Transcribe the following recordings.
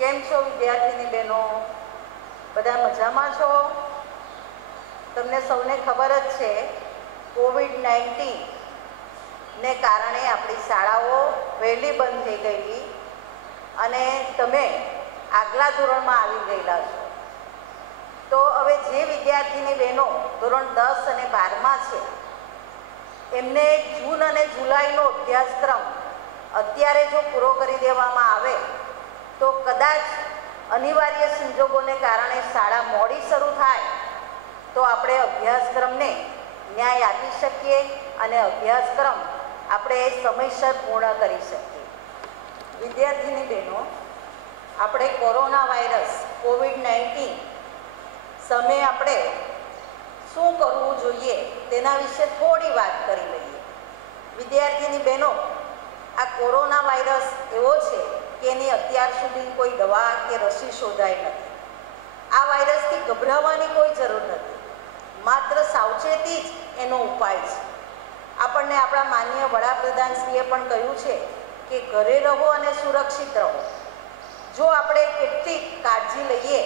કેમ છો વિદ્યાર્થીની બહેનો? બધા મજામાં છો? તમને સૌને ખબર જ છે કોવિડ-19 ને કારણે આપણી શાળાઓ વહેલી બંધ થઈ ગયેલી અને તમે આગલા ધોરણમાં આવી ગયેલા છો. તો હવે જે વિદ્યાર્થીની બહેનો ધોરણ 10 અને 12માં છે એમને જૂન અને જુલાઈનો અભ્યાસક્રમ અત્યારે જો પૂરો કરી દેવામાં આવે તો કદાચ અનિવાર્ય સંજોગોને કારણે શાળા મોડી શરૂ થાય તો આપણે અભ્યાસક્રમને ન્યાય આપી શકીએ અને અભ્યાસક્રમ આપણે સમયસર પૂર્ણ કરી શકીએ. વિદ્યાર્થીની બહેનો, આપણે કોરોના વાયરસ કોવિડ-19 સમયે આપણે શું કરવું જોઈએ તેના વિશે થોડી વાત કરી લઈએ. વિદ્યાર્થીની બહેનો, આ કોરોના વાયરસ એવો છે કે એની અત્યાર સુધી કોઈ દવા કે રસી શોધાઈ નથી. આ વાયરસથી ગભરાવાની કોઈ જરૂર નથી, માત્ર સાવચેતી જ એનો ઉપાય છે. આપણને આપણા માનનીય વડાપ્રધાનશ્રીએ પણ કહ્યું છે કે ઘરે રહો અને સુરક્ષિત રહો. જો આપણે કેટલી કાળજી લઈએ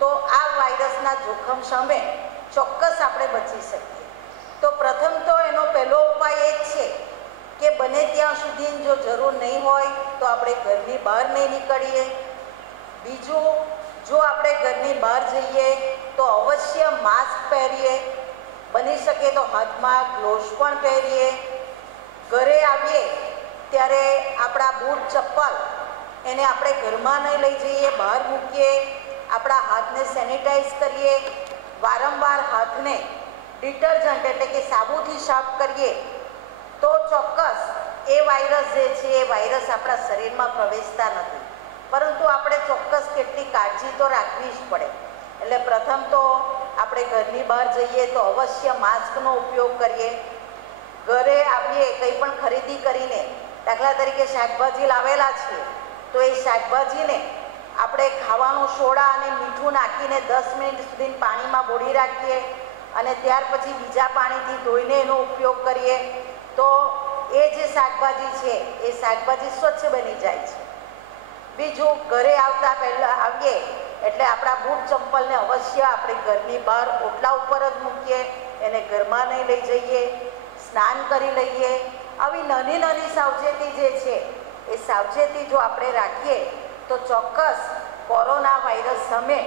તો આ વાયરસના જોખમ સામે ચોક્કસ આપણે બચી શકીએ. તો પ્રથમ તો એનો પહેલો ઉપાય એ જ છે કે બને ત્યાં સુધી જો જરૂર નહીં હોય તો આપણે ઘરની બહાર નહીં નીકળીએ. બીજું, જો આપણે ઘરની બહાર જઈએ તો અવશ્ય માસ્ક પહેરીએ, બની શકે તો હાથમાં ગ્લોવ્સ પણ પહેરીએ. ઘરે આવીએ ત્યારે આપણા બૂટ ચપ્પલ એને આપણે ઘરમાં નહીં લઈ જઈએ, બહાર મૂકીએ. આપણા હાથને સેનિટાઈઝ કરીએ, વારંવાર હાથને ડિટર્જન્ટ એટલે કે સાબુથી સાફ કરીએ તો ચોક્કસ એ વાયરસ જે છે એ વાયરસ આપણા શરીરમાં પ્રવેશતા નથી. પરંતુ આપણે ચોક્કસ કેટલી કાળજી તો રાખવી જ પડે. એટલે પ્રથમ તો આપણે ઘરની બહાર જઈએ તો અવશ્ય માસ્કનો ઉપયોગ કરીએ. ઘરે આવીએ કંઈ પણ ખરીદી કરીને, દાખલા તરીકે શાકભાજી લાવેલા છીએ તો એ શાકભાજીને આપણે ખાવાનું સોડા અને મીઠું નાખીને 10 મિનિટ સુધી પાણીમાં બોળી રાખીએ અને ત્યાર પછી બીજા પાણીથી ધોઈને એનો ઉપયોગ કરીએ તો એ જે શાકભાજી છે એ શાકભાજી સ્વચ્છ બની જાય છે. બીજું, ઘરે આવતા પહેલાં આવીએ એટલે આપણા બૂટ ચંપલને અવશ્ય આપણે ઘરની બહાર ઓટલા ઉપર જ મૂકીએ, એને ઘરમાં નહીં લઈ જઈએ. સ્નાન કરી લઈએ. આવી નાની નાની સાવચેતી જે છે એ સાવચેતી જો આપણે રાખીએ તો ચોક્કસ કોરોના વાયરસ સામે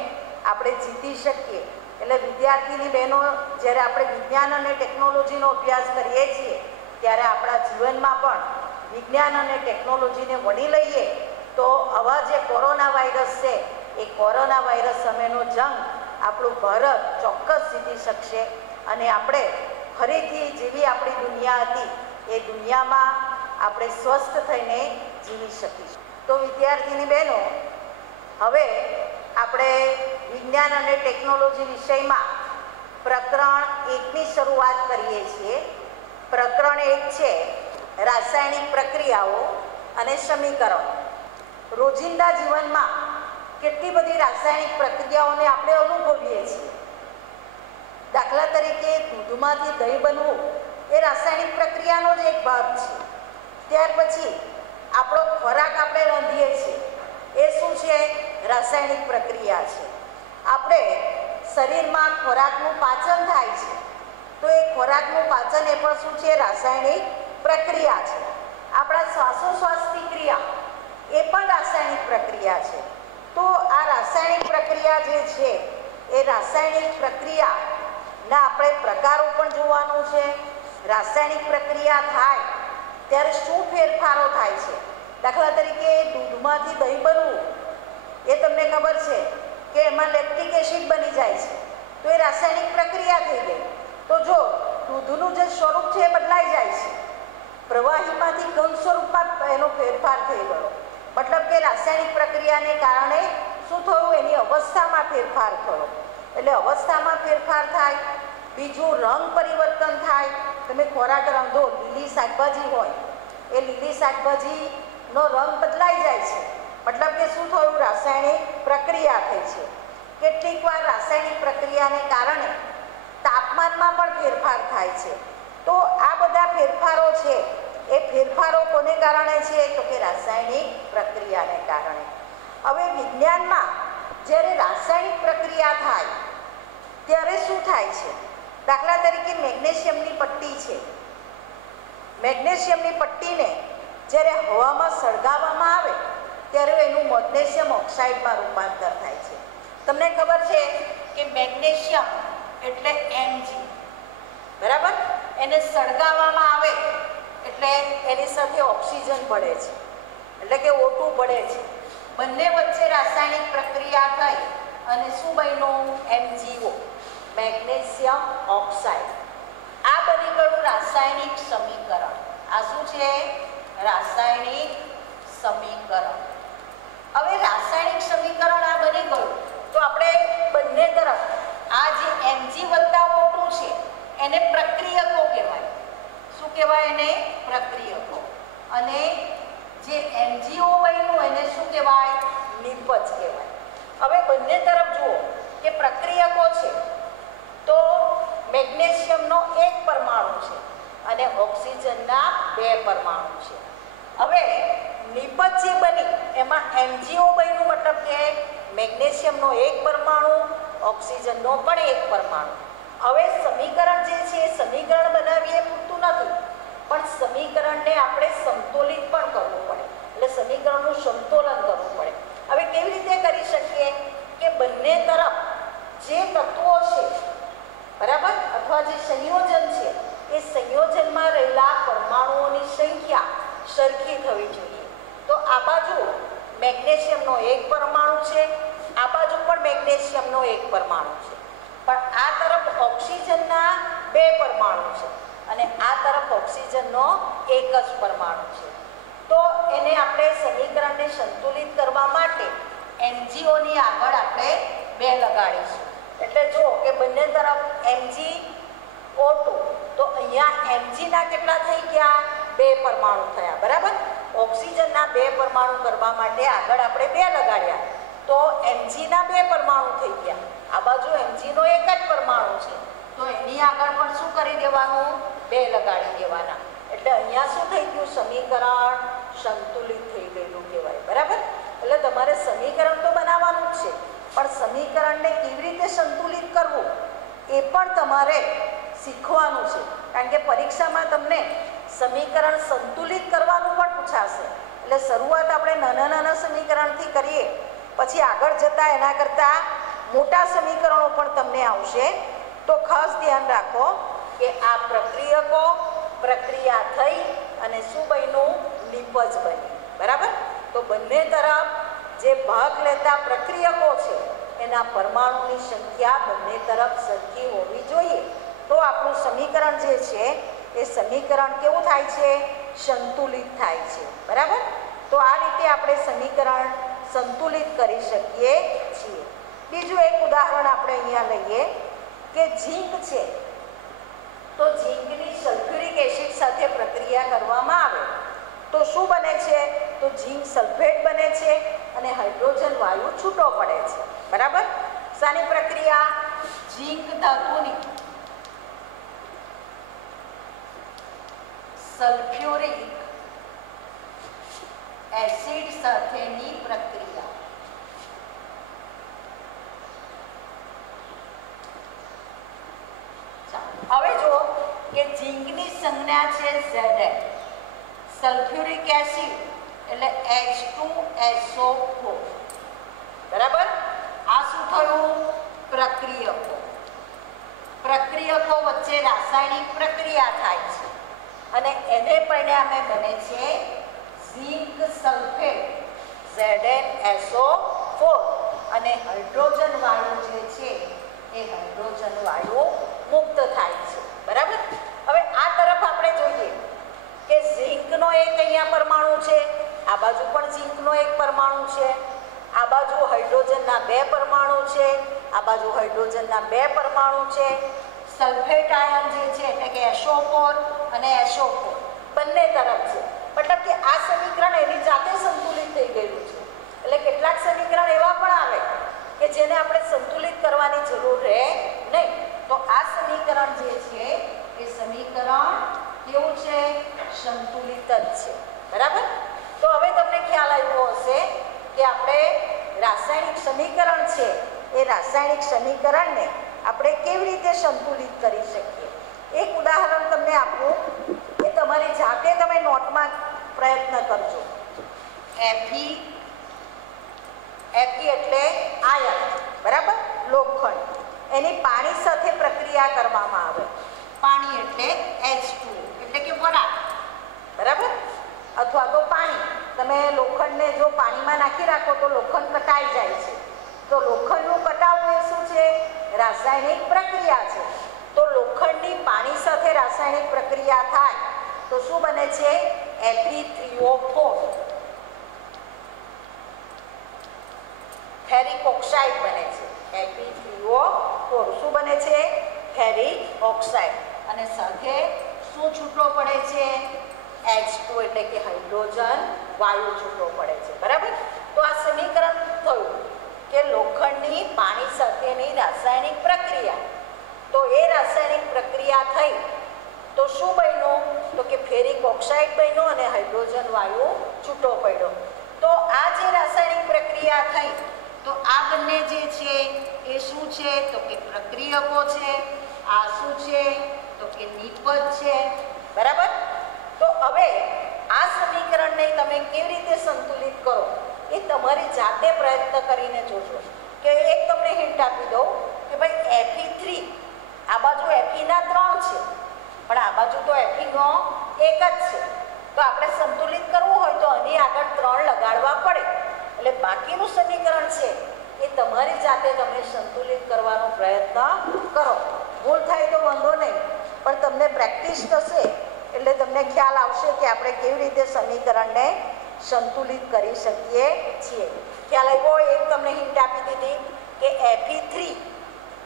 આપણે જીતી શકીએ. એટલે વિદ્યાર્થીની બહેનો, જ્યારે આપણે વિજ્ઞાન અને ટેકનોલોજીનો અભ્યાસ કરીએ છીએ ત્યારે આપણા જીવનમાં પણ વિજ્ઞાન અને ટેકનોલોજીને વણી લઈએ તો આવા જે કોરોના વાયરસ છે એ કોરોના વાયરસ સામેનો જંગ આપણું ભારત ચોક્કસ જીતી શકશે અને આપણે ફરીથી જેવી આપણી દુનિયા હતી એ દુનિયામાં આપણે સ્વસ્થ થઈને જીવી શકીશું. તો વિદ્યાર્થીની બહેનો, હવે આપણે વિજ્ઞાન અને ટેકનોલોજી વિષયમાં પ્રકરણ 1ની શરૂઆત કરીએ છીએ. પ્રકરણ 1 છે રાસાયણિક પ્રક્રિયાઓ અને સમીકરણો. રોજિંદા જીવનમાં કેટલી બધી રાસાયણિક પ્રક્રિયાઓને આપણે અનુભવીએ છીએ. દાખલા તરીકે દૂધમાંથી દહીં બનવું એ રાસાયણિક પ્રક્રિયાનો જ એક ભાગ છે. ત્યાર પછી આપણો ખોરાક આપણે રાંધીએ છીએ એ શું છે? રાસાયણિક પ્રક્રિયા છે. આપણે શરીરમાં ખોરાકનું પાચન થાય છે તો એ ખોરાકનું પાચન એ પણ શું છે? રાસાયણિક પ્રક્રિયા છે. આપણા શ્વાસોશ્વાસની ક્રિયા એ પણ રાસાયણિક પ્રક્રિયા છે. તો આ રાસાયણિક પ્રક્રિયા જે છે એ રાસાયણિક પ્રક્રિયાના આપણે પ્રકારો પણ જોવાનું છે. રાસાયણિક પ્રક્રિયા થાય ત્યારે શું ફેરફારો થાય છે? દાખલા તરીકે દૂધમાંથી દહીં બનવું એ તમને ખબર છે કે એમાં લેક્ટિક એસિડ બની જાય છે તો એ રાસાયણિક પ્રક્રિયા થઈ ગઈ. તો જો દૂધનું જે સ્વરૂપ છે એ બદલાઈ જાય છે, પ્રવાહીમાંથી ઘન સ્વરૂપમાં એનો ફેરફાર થઈ ગયો. મતલબ કે રાસાયણિક પ્રક્રિયાને કારણે શું થયું? એની અવસ્થામાં ફેરફાર થયો. એટલે અવસ્થામાં ફેરફાર થાય. બીજું, રંગ પરિવર્તન થાય. તમે ખોરાક રાંધો, લીલી શાકભાજી હોય એ લીલી શાકભાજીનો રંગ બદલાઈ જાય છે. મતલબ કે શું થયું? રાસાયણિક પ્રક્રિયા થઈ છે. કેટલીક વાર રાસાયણિક પ્રક્રિયાને કારણે તાપમાનમાં પણ ફેરફાર થાય છે. તો આ બધા ફેરફારો છે એ ફેરફારો કોને કારણે છે? તો કે રાસાયણિક પ્રક્રિયાને કારણે. હવે વિજ્ઞાનમાં જ્યારે રાસાયણિક પ્રક્રિયા થાય ત્યારે શું થાય છે? દાખલા તરીકે મેગ્નેશિયમની પટ્ટી છે. મેગ્નેશિયમની પટ્ટીને જ્યારે હવામાં સળગાવવામાં આવે ત્યારે એનું મેગ્નેશિયમ ઓક્સાઇડમાં રૂપાંતર થાય છે. તમને ખબર છે કે મેગ્નેશિયમ એટલે Mg, બરાબર? એને સળગાવવામાં આવે એટલે એની સાથે ઓક્સિજન ભળે છે, એટલે કે O2 ભળે છે. બંને વચ્ચે રાસાયણિક પ્રક્રિયા થઈ અને શું બન્યું? MgO, magnesium oxide. આ બની ગયું રાસાયણિક સમીકરણ. આ શું છે? રાસાયણિક સમીકરણ. હવે રાસાયણિક સમીકરણ આ બની ગયું તો આપણે બંને તરફ આ જે Mg વત્તા O2 છે એને પ્રક્રિયકો કહેવાય. શું કહેવાય એને? પ્રક્રિયકો. અને જે MgO બન્યું એને શું કહેવાય? નિપજ કહેવાય. હવે બંને તરફ જુઓ કે પ્રક્રિયકો છે તો મેગ્નેશિયમનો એક પરમાણુ છે અને ઓક્સિજનના 2 પરમાણુ છે. હવે નિપજ જે બની એમાં MgO બન્યું, મતલબ કે મેગ્નેશિયમનો એક પરમાણુ, ઓક્સિજનનો પણ એક પરમાણુ. હવે સમીકરણ જે છે સમીકરણ બનાવીએ પૂરતું નથી, પણ સમીકરણને આપણે સંતુલિત પણ કરવું પડે, એટલે સમીકરણનું સંતુલન કરવું પડે. હવે કેવી રીતે કરી શકીએ કે બંને તરફ જે તત્વો છે, બરાબર, અથવા જે સંયોજન છે એ સંયોજનમાં રહેલા પરમાણુઓની સંખ્યા સરખી થવી જોઈએ. તો આ બાજુ મેગ્નેશિયમનો એક પરમાણુ છે, આ બાજુ પણ મેગ્નેશિયમનો એક પરમાણુ છે, પણ આ તરફ ઓક્સિજનના 2 પરમાણુ છે અને આ તરફ ઓક્સિજનનો એક જ પરમાણુ છે. તો એને આપણે સમીકરણને સંતુલિત કરવા માટે MgO ની આગળ આપણે 2 લગાડીશું. એટલે જો કે બંને તરફ MgO2, તો અહીંયા Mg ના કેટલા થઈ ગયા? 2 પરમાણુ થયા, બરાબર? ઓક્સિજનના 2 પરમાણુ કરવા માટે આગળ આપણે 2 લગાડ્યા તો Mg ના 2 પરમાણુ થઈ ગયા. આ બાજુ Mg નો એક જ પરમાણુ છે તો એની આગળ પણ શું કરી દેવાનું? 2 લગાડી દેવાના. એટલે અહીંયા શું થઈ ગયું? સમીકરણ સંતુલિત થઈ ગયેલું કહેવાય, બરાબર? એટલે તમારે સમીકરણ તો બનાવવાનું જ છે, પણ સમીકરણને કેવી રીતે સંતુલિત કરવું એ પણ તમારે શીખવાનું છે. કારણ કે પરીક્ષામાં તમને સમીકરણ સંતુલિત કરવાનું પણ પૂછાશે. એટલે શરૂઆત આપણે નાના સમીકરણથી કરીએ, પછી આગળ જતાં એના કરતાં મોટા સમીકરણો પણ તમને આવશે. તો ખાસ ધ્યાન રાખો કે આ પ્રક્રિયકો પ્રક્રિયા થઈ અને શું બન્યું? નિપજ બની, બરાબર? તો બંને તરફ જે ભાગ લેતા પ્રક્રિયકો છે એના પરમાણુની સંખ્યા બંને તરફ સરખી હોવી જોઈએ. તો આપણું સમીકરણ જે છે એ સમીકરણ કેવું થાય છે? સંતુલિત થાય છે, બરાબર? તો આ રીતે આપણે સમીકરણ સંતુલિત કરી શકીએ છીએ. બીજું એક ઉદાહરણ આપણે અહીંયા લઈએ કે ઝીંક છે, તો ઝીંકની સલ્ફ્યુરિક એસિડ સાથે પ્રક્રિયા કરવામાં આવે તો શું બને છે? તો ઝીંક સલ્ફેટ બને છે અને હાઇડ્રોજન વાયુ છૂટો પડે છે, બરાબર? શાની પ્રક્રિયા? ઝીંક ધાતુની સલ્ફ્યુરિક એસિડ સાથેની પ્રક્રિયા. હવે જો કે ઝીંકની સંજ્ઞા છે Zn, સલ્ફ્યુરિક એસિડ એટલે H2SO4, બરાબર? આ શું થયું? પ્રક્રિયકો. પ્રક્રિયકો વચ્ચે રાસાયણિક પ્રક્રિયા થાય છે અને એને પરિણામે બને છે ઝીંક સલ્ફેટ ZnSO4 અને હાઇડ્રોજન વાયુ જે છે એ હાઇડ્રોજન વાયુ મુક્ત થાય છે, બરાબર? હવે આ તરફ આપણે જોઈએ કે ઝીંકનો એક અહીંયા પરમાણુ છે, આ બાજુ પણ ઝીંકનો એક પરમાણુ છે, આ બાજુ હાઇડ્રોજનના 2 પરમાણુ છે, આ બાજુ હાઇડ્રોજનના 2 પરમાણુ છે. સલ્ફેટ આયન જે છે એટલે કે SO4 અને SO4 બંને તરફ છે, મતલબ કે આ સમીકરણ એની જાતે સંતુલિત થઈ ગયેલું છે. એટલે કેટલાક સમીકરણ એવા પણ આવે કે જેને આપણે સંતુલિત કરવાની જરૂર રહે નહીં. તો આ સમીકરણ જે છે એ સમીકરણ કેવું છે? સંતુલિત જ છે, બરાબર? તો હવે તમને ખ્યાલ આવ્યો હશે કે આપણે રાસાયણિક સમીકરણ છે એ રાસાયણિક સમીકરણને આપણે કેવી રીતે સંતુલિત કરી શકીએ. એક ઉદાહરણ તમને આપું કે તમારી જાતે તમે નોટમાં પ્રયત્ન કરજો. Fe એટલે આયન, બરાબર, લોખંડ, એની પાણી સાથે પ્રક્રિયા કરવામાં આવે. પાણી એટલે H2 એટલે કે વરાળ, બરાબર, અથવા તો પાણી. તમે લોખંડને જો પાણીમાં નાખી રાખો તો લોખંડ કટાઈ જાય છે. તો લોખંડનું કટાવવું એ શું છે? રાસાયણિક પ્રક્રિયા છે. તો લોખંડની પાણી સાથે રાસાયણિક પ્રક્રિયા થાય તો શું બને છે? Fe3O4 ફેરિક ઓક્સાઇડ બને છે. Fe3O4 શું બને છે? Ferric oxide. અને સાથે શું છૂટો પડે છે? H2 એટલે કે હાઇડ્રોજન વાયુ છૂટો પડે છે, બરાબર. તો આ સમીકરણ થયું કે લોખંડની પાણી સાથેની રાસાયણિક પ્રક્રિયા. તો એ રાસાયણિક પ્રક્રિયા થઈ તો શું બન્યું? તો કે ફેરિક ઓક્સાઇડ બન્યો અને હાઇડ્રોજન વાયુ છૂટો પડ્યો. તો આ જે રાસાયણિક પ્રક્રિયા થઈ તો આ બંને જે છે એ શું છે? તો કે પ્રક્રિયકો છે. આ શું છે? તો કે નિપજ છે, બરાબર. તો હવે આ સમીકરણને તમે કેવી રીતે સંતુલિત કરો એ તમારી જાતે પ્રયત્ન કરીને જોજો. કે એક તમને હિન્ટ આપી દઉં કે ભાઈ Fe3 આ બાજુ Fe ના 3 છે પણ આ બાજુ તો Fe નો 1 જ છે. તો આપણે સંતુલિત કરવું હોય તો આની આગળ 3 લગાડવા પડે. એટલે બાકીનું સમીકરણ છે એ તમારી જાતે તમે સંતુલિત કરવાનો પ્રયત્ન કરો. ભૂલ થાય તો વાંધો નહીં, પણ તમને પ્રેક્ટિસ થશે એટલે તમને ખ્યાલ આવશે કે આપણે કેવી રીતે સમીકરણને સંતુલિત કરી શકીએ છીએ. ખ્યાલ આવ્યો? એક તમને હિન્ટ આપી દીધી કે Fe3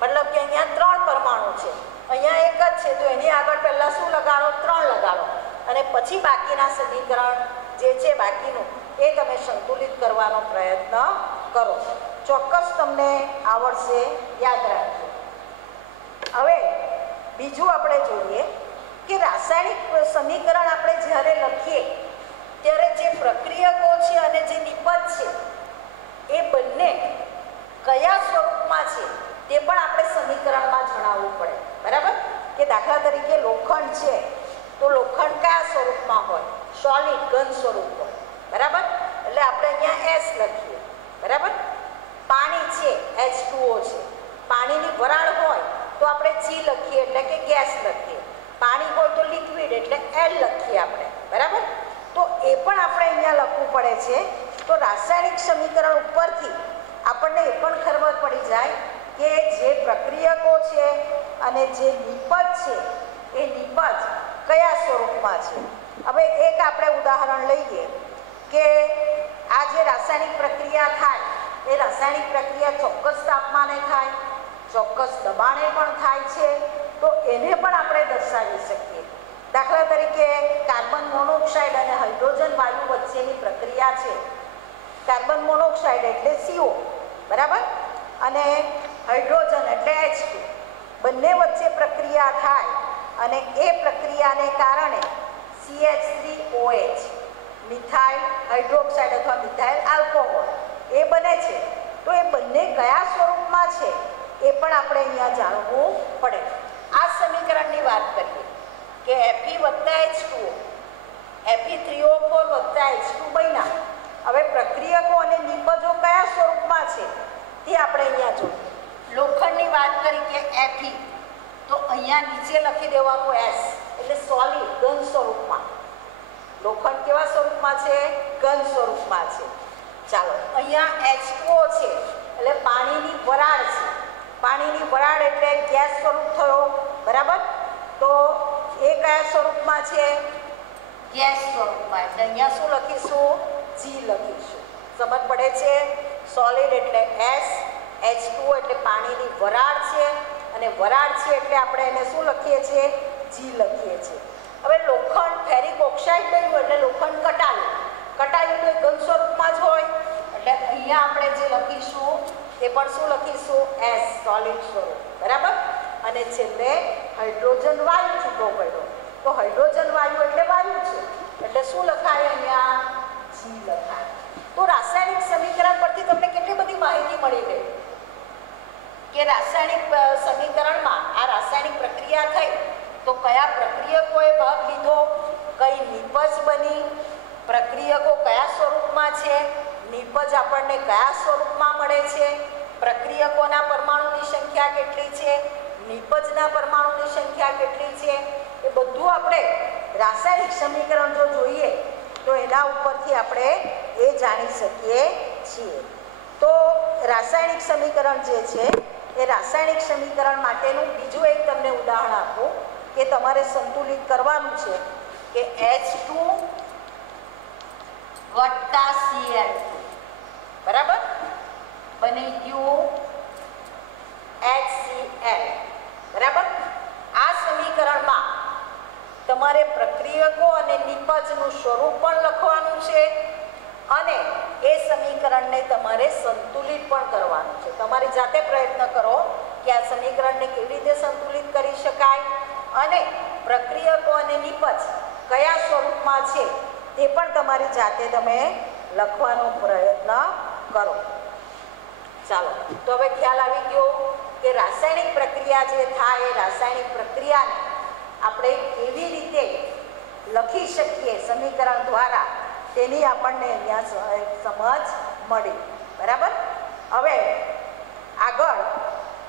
મતલબ કે અહીંયા 3 પરમાણુ છે, અહીંયા 1 જ છે. તો એની આગળ પહેલાં શું લગાડો? 3 લગાડો અને પછી બાકીના સમીકરણ જે છે બાકીનું એ તમે સંતુલિત કરવાનો પ્રયત્ન કરો. ચોક્કસ તમને આવડશે, યાદ રાખજો. હવે બીજું આપણે જોઈએ કે રાસાયણિક સમીકરણ આપણે જ્યારે લખીએ ત્યારે જે પ્રક્રિયકો છે અને જે નિપજ છે એ બંને કયા સ્વરૂપમાં છે તે પણ આપણે સમીકરણમાં જણાવવું પડે, બરાબર. કે દાખલા તરીકે લોખંડ છે તો લોખંડ કયા સ્વરૂપમાં હોય? સોલિડ, ઘન સ્વરૂપ હોય, બરાબર. એટલે આપણે અહીંયા S લખીએ, બરાબર. પાણી છે H2O છે. પાણીની વરાળ હોય તો આપણે G લખીએ એટલે કે ગેસ લખીએ. પાણી હોય તો લિક્વિડ એટલે L લખીએ આપણે, બરાબર. તો એ પણ આપણે અહીંયા લખવું પડે છે. તો રાસાયણિક સમીકરણ ઉપરથી આપણને એ પણ ખબર પડી જાય કે જે પ્રક્રિયકો છે અને જે નિપજ છે એ નિપજ કયા સ્વરૂપમાં છે. હવે એક આપણે ઉદાહરણ લઈએ કે આ જે રાસાયણિક પ્રક્રિયા થાય એ રાસાયણિક પ્રક્રિયા ચોક્કસ તાપમાને થાય, ચોક્કસ દબાણે પણ થાય છે. તો એને પણ આપણે દર્શાવી શકીએ. દાખલા તરીકે કાર્બન મોનોક્સાઇડ અને હાઇડ્રોજન વાયુ વચ્ચેની પ્રક્રિયા છે. કાર્બન મોનોક્સાઇડ એટલે CO, બરાબર, અને હાઇડ્રોજન એટલે H2. બંને વચ્ચે પ્રક્રિયા થાય અને એ પ્રક્રિયાને કારણે CH3OH મિથાઇલ હાઇડ્રોક્સાઇડ અથવા મિથાઇલ આલ્કોહોલ એ બને છે. તો એ બંને કયા સ્વરૂપમાં છે એ પણ આપણે અહીંયા જાણવું પડે. આ સમીકરણની વાત કરીએ કે Fe વત્તા H2O, Fe3O4 વત્તા H2 બન્યા. હવે પ્રક્રિયકો અને નિપજો કયા સ્વરૂપમાં છે તે આપણે અહીંયા જોઈએ. લોખંડની વાત કરી કે Fe, તો અહીંયા નીચે લખી દેવાનું S એટલે સોલિડ, ઘન સ્વરૂપમાં. લોખંડ કેવા સ્વરૂપમાં છે? ઘન સ્વરૂપમાં છે. ચાલો, અહીંયા H2O છે એટલે પાણીની વરાળ છે. પાણીની વરાળ એટલે ગેસ સ્વરૂપ થયો, બરાબર. તો એ કયા સ્વરૂપમાં છે? ગેસ સ્વરૂપમાં. એટલે અહીંયા શું લખીશું? G લખીશું. સમજ પડે છે? સોલિડ એટલે S, H2O એટલે પાણીની વરાળ છે અને વરાળ છે એટલે આપણે એને શું લખીએ છીએ? G લખીએ છીએ. હવે લોખંડ ફેરિક ઓક્સાઇડ બન્યું એટલે લોખંડ કટાયું. કટાયું તો ઘન સ્વરૂપમાં જ હોય એટલે અહીંયા આપણે જે લખીશું તે પણ શું લખીશું? S, સોલિડ સ્વરૂપ, બરાબર. અને છેલ્લે હાઇડ્રોજન વાયુ છૂટો પડ્યો. તો હાઇડ્રોજન વાયુ એટલે વાયુ છે એટલે શું લખાય? અહીંયા G લખાય. તો રાસાયણિક સમીકરણ પરથી તમને કેટલી બધી કે રાસાયણિક સમીકરણમાં આ રાસાયણિક પ્રક્રિયા થઈ તો કયા પ્રક્રિયકોએ ભાગ લીધો, કઈ નિપજ બની, પ્રક્રિયકો કયા સ્વરૂપમાં છે, નિપજ આપણને કયા સ્વરૂપમાં મળે છે, પ્રક્રિયકોના પરમાણુની સંખ્યા કેટલી છે, નિપજના પરમાણુની સંખ્યા કેટલી છે, એ બધું આપણે રાસાયણિક સમીકરણ જો જોઈએ તો એના ઉપરથી આપણે એ જાણી શકીએ છીએ. તો રાસાયણિક સમીકરણ જે છે એ રાસાયણિક સમીકરણ માટેનું બીજું એક તમને ઉદાહરણ આપું કે તમારે સંતુલિત કરવાનું છે કે H2 વત્તા Cl2 બરાબર બની ગયું HCl બરાબર. આ સમીકરણમાં તમારે પ્રક્રિયકો અને નિપજનું સ્વરૂપ પણ લખવાનું છે અને એ સમીકરણને તમારે સંતુલિત પણ કરવાનું છે. તમારી જાતે પ્રયત્ન કરો કે આ સમીકરણને કેવી રીતે સંતુલિત કરી શકાય અને પ્રક્રિયકો અને નિપજ કયા સ્વરૂપમાં છે તે પણ તમારી જાતે તમે લખવાનો પ્રયત્ન કરો. ચાલો, તો હવે ખ્યાલ આવી ગયો કે રાસાયણિક પ્રક્રિયા જે થાય એ રાસાયણિક પ્રક્રિયાને આપણે કેવી રીતે લખી શકીએ સમીકરણ દ્વારા તેની આપણને અહીંયા સમજ મળી બરાબર. હવે આગળ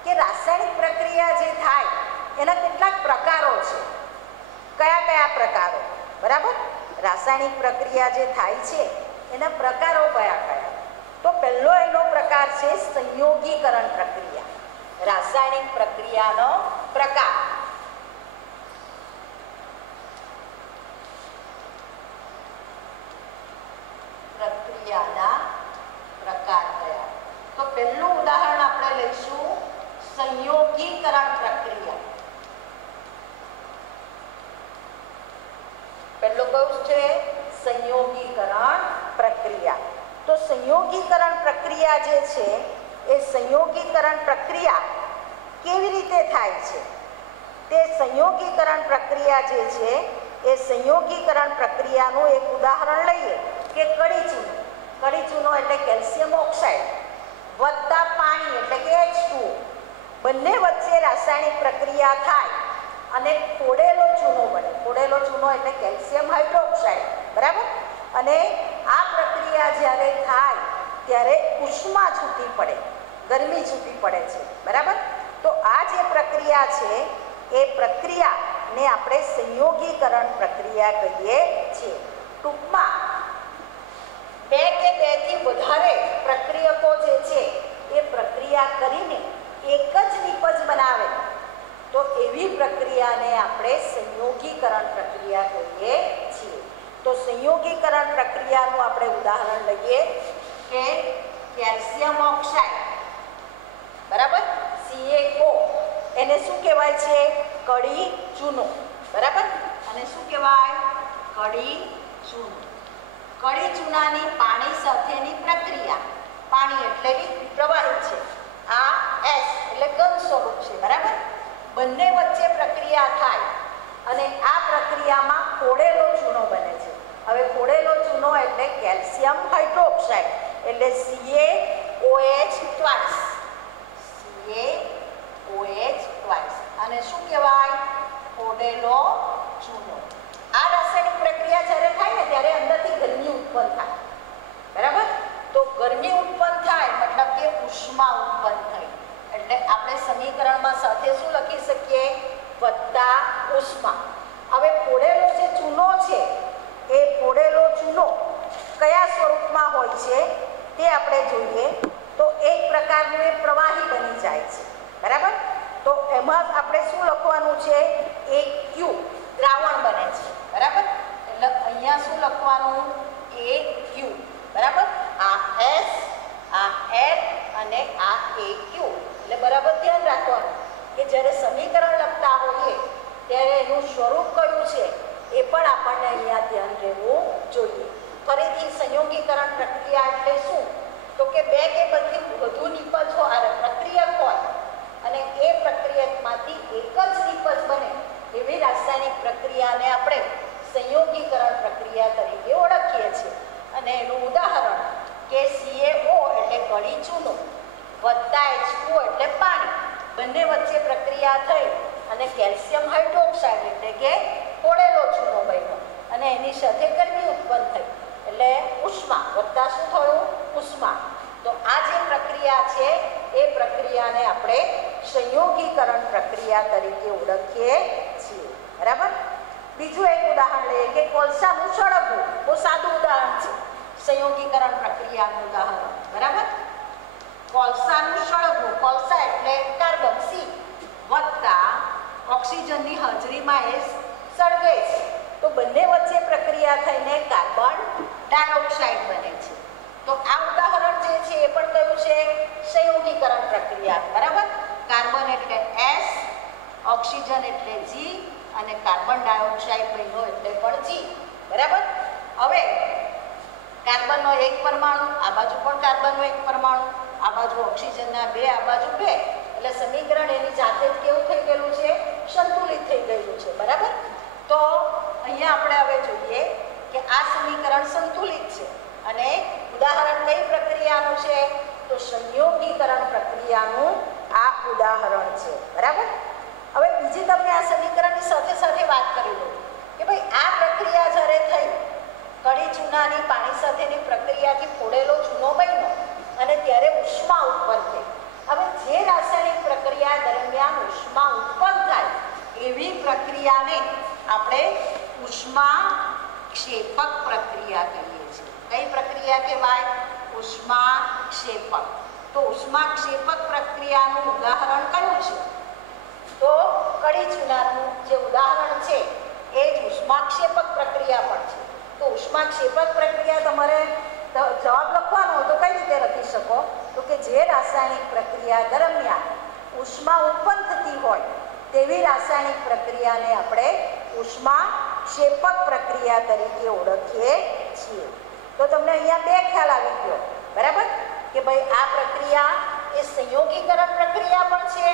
કે રાસાયણિક પ્રક્રિયા જે થાય એના કેટલાક પ્રકારો છે. કયા કયા પ્રકારો બરાબર. રાસાયણિક પ્રક્રિયા જે થાય છે એના પ્રકારો કયા કયા? તો પહેલો એનો પ્રકાર છે સંયોગીકરણ પ્રક્રિયા. રાસાયણિક પ્રક્રિયાનો પ્રકાર પ્રક્રિયાના પ્રકાર કયા? તો પહેલું ઉદાહરણ આપણે લઈશું સંયોગીકરણ પ્રક્રિયા. પહેલું કયું છે? સંયોગીકરણ પ્રક્રિયા. તો સંયોગીકરણ પ્રક્રિયા જે છે એ સંયોગીકરણ પ્રક્રિયા કેવી રીતે થાય છે? તે સંયોગીકરણ પ્રક્રિયા જે છે એ સંયોગીકરણ પ્રક્રિયાનું એક ઉદાહરણ લઈએ કે કડી ચૂનો. કડી ચૂનો એટલે કેલ્શિયમ ઓક્સાઇડ વત્તા પાણી એટલે કે H2O બંને વચ્ચે રાસાયણિક પ્રક્રિયા થાય અને ફોડેલો ચૂનો બને. ફોડેલો ચૂનો એટલે કેલ્શિયમ હાઇડ્રોક્સાઇડ બરાબર. અને આ પ્રક્રિયા જ્યારે થાય ત્યારે ઉષ્મા છૂટી પડે, ગરમી છૂટી પડે છે બરાબર. તો આ જે પ્રક્રિયા છે એ પ્રક્રિયાને આપણે સંયોગીકરણ પ્રક્રિયા કહીએ છીએ. ટૂંકમાં બે કે બેથી વધારે પ્રક્રિયકો જે છે એ પ્રક્રિયા કરીને એક જ નિપજ બનાવે તો એવી પ્રક્રિયાને આપણે સંયોગીકરણ પ્રક્રિયા કહીએ છીએ. તો સંયોગીકરણ પ્રક્રિયાનું આપણે ઉદાહરણ લઈએ કે કેલ્શિયમ ઓક્સાઇડ બરાબર CaO એને શું કહેવાય છે? કડી ચૂનો બરાબર. અને શું કહેવાય? કડી ચૂનો. કડી ચૂનાની પાણી સાથેની પ્રક્રિયા. પાણી એટલે પ્રવાહી છે, આ S એટલે ઘન સ્વરૂપ છે બરાબર. બંને વચ્ચે પ્રક્રિયા થાય અને આ પ્રક્રિયામાં ફોડેલો ચૂનો બને છે. હવે ફોડેલો ચૂનો એટલે કેલ્શિયમ હાઇડ્રોક્સાઇડ એટલે CaOH ટ્વાઇસ. CaOH twice. અને શું કહેવાય? ફોડેલો ચૂનો. આ રાસાયણિક પ્રક્રિયા જ્યારે થાય ને ત્યારે અંદરથી ગરમી ઉત્પન્ન થાય બરાબર. તો ગરમી ઉત્પન્ન થાય મતલબ કે ઉષ્મા ઉત્પન્ન થઈ એટલે આપણે સમીકરણમાં સાથે શું લખી શકીએ? વત્તા ઉષ્મા. હવે ફોડેલો જે ચૂનો છે એ ફોડેલો ચૂનો કયા સ્વરૂપમાં હોય છે તે આપણે જોઈએ તો એક પ્રકારનું એ પ્રવાહી બની જાય છે બરાબર. તો એમાં આપણે શું લખવાનું છે? એક Q દ્રાવણ બને છે બરાબર. એટલે અહીંયા શું લખવાનું? એક Q બરાબર. આ S, આ F અને આ AQ. એટલે બરાબર ધ્યાન રાખવાનું કે જ્યારે સમીકરણ લખતા હોઈએ ત્યારે એનું સ્વરૂપ કયું છે એ પણ આપણને અહીંયા ધ્યાન રહેવું જોઈએ. ફરીથી સંયોગીકરણ પ્રક્રિયા એટલે શું? તો કે બે કે વધુ નિપજ હોય પ્રક્રિયક હોય અને એ પ્રક્રિયકમાંથી એક જ નિપજ બને એવી રાસાયણિક પ્રક્રિયાને આપણે સંયોગીકરણ પ્રક્રિયા તરીકે ઓળખીએ છીએ. અને એનું ઉદાહરણ કે CaO એટલે કડી ચૂનો, વત્તા H2O એટલે પાણી, બંને વચ્ચે પ્રક્રિયા થઈ અને કેલ્શિયમ હાઇડ્રોક્સાઇડ એટલે કે ફોડેલો ચૂનો બન્યો અને એની સાથે ગરમી ઉત્પન્ન થઈ એટલે ઉષ્મા વત્તા શું થયું? ઉષ્મા. તો આ જે પ્રક્રિયા છે એ પ્રક્રિયાને આપણે સંયોગીકરણ પ્રક્રિયા તરીકે ઓળખીએ છીએ. બરાબર. બીજું એક ઉદાહરણ લઈએ કે કોલસાનું સળગવું. બહુ સાદું ઉદાહરણ છે સંયોગીકરણ પ્રક્રિયાનું ઉદાહરણ. બરાબર. કોલસાનું સળગવું, કોલસા એટલે કાર્બન સી વત્તા ઓક્સિજનની હાજરીમાં એ સળગે છે તો બંને વચ્ચે પ્રક્રિયા થઈને કાર્બન ડાયોક્સાઇડ બને છે. તો આ ઉદાહરણ જે છે એ પણ કયું છે? સંયોગીકરણ પ્રક્રિયા. બરાબર. કાર્બન એટલે S, ઓક્સિજન એટલે G અને કાર્બન ડાયોક્સાઇડ બન્યો એટલે પણ G. બરાબર. હવે કાર્બનનો એક પરમાણુ, આ બાજુ પણ કાર્બનનો એક પરમાણુ, આ બાજુ ઓક્સિજનના બે, આ બાજુ બે, એટલે સમીકરણ એની જાતે જ કેવું થઈ ગયેલું છે? સંતુલિત થઈ ગયેલું છે. બરાબર. તો અહીંયા આપણે હવે જોઈએ કે આ સમીકરણ સંતુલિત છે અને ઉદાહરણ કઈ પ્રક્રિયાનું છે? તો સંયોગીકરણ પ્રક્રિયાનું આ ઉદાહરણ છે. બરાબર. હવે બીજી તમને આ સમીકરણની સાથે સાથે વાત કરી દઉં કે ભાઈ આ પ્રક્રિયા જ્યારે થઈ, કડી ચૂનાની પાણી સાથેની પ્રક્રિયાથી ફોડેલો ચૂનો બન્યો અને ત્યારે ઉષ્મા ઉત્પન્ન થઈ. હવે જે રાસાયણિક પ્રક્રિયા દરમિયાન ઉષ્મા ઉત્પન્ન થાય એવી પ્રક્રિયાને આપણે ઉષ્મા ક્ષેપક પ્રક્રિયા કહીએ છીએ. કઈ પ્રક્રિયા કહેવાય? ઉષ્મા ક્ષેપક. તો ઉષ્મા ક્ષેપક પ્રક્રિયાનું ઉદાહરણ કયું છે? તો કડી ચૂનાનું જે ઉદાહરણ છે એ જ ઉષ્માક્ષેપક પ્રક્રિયા પણ છે. તો ઉષ્માક્ષેપક પ્રક્રિયા તમારે જવાબ લખવાનો હોય તો કઈ રીતે લખી શકો? તો કે જે રાસાયણિક પ્રક્રિયા દરમિયાન ઉષ્મા ઉત્પન્ન થતી હોય તેવી રાસાયણિક પ્રક્રિયાને આપણે ઉષ્માક્ષેપક પ્રક્રિયા તરીકે ઓળખીએ છીએ. તો તમને અહીંયા બે ખ્યાલ આવી ગયો. બરાબર. કે ભાઈ આ પ્રક્રિયા એ સંયોગીકરણ પ્રક્રિયા પણ છે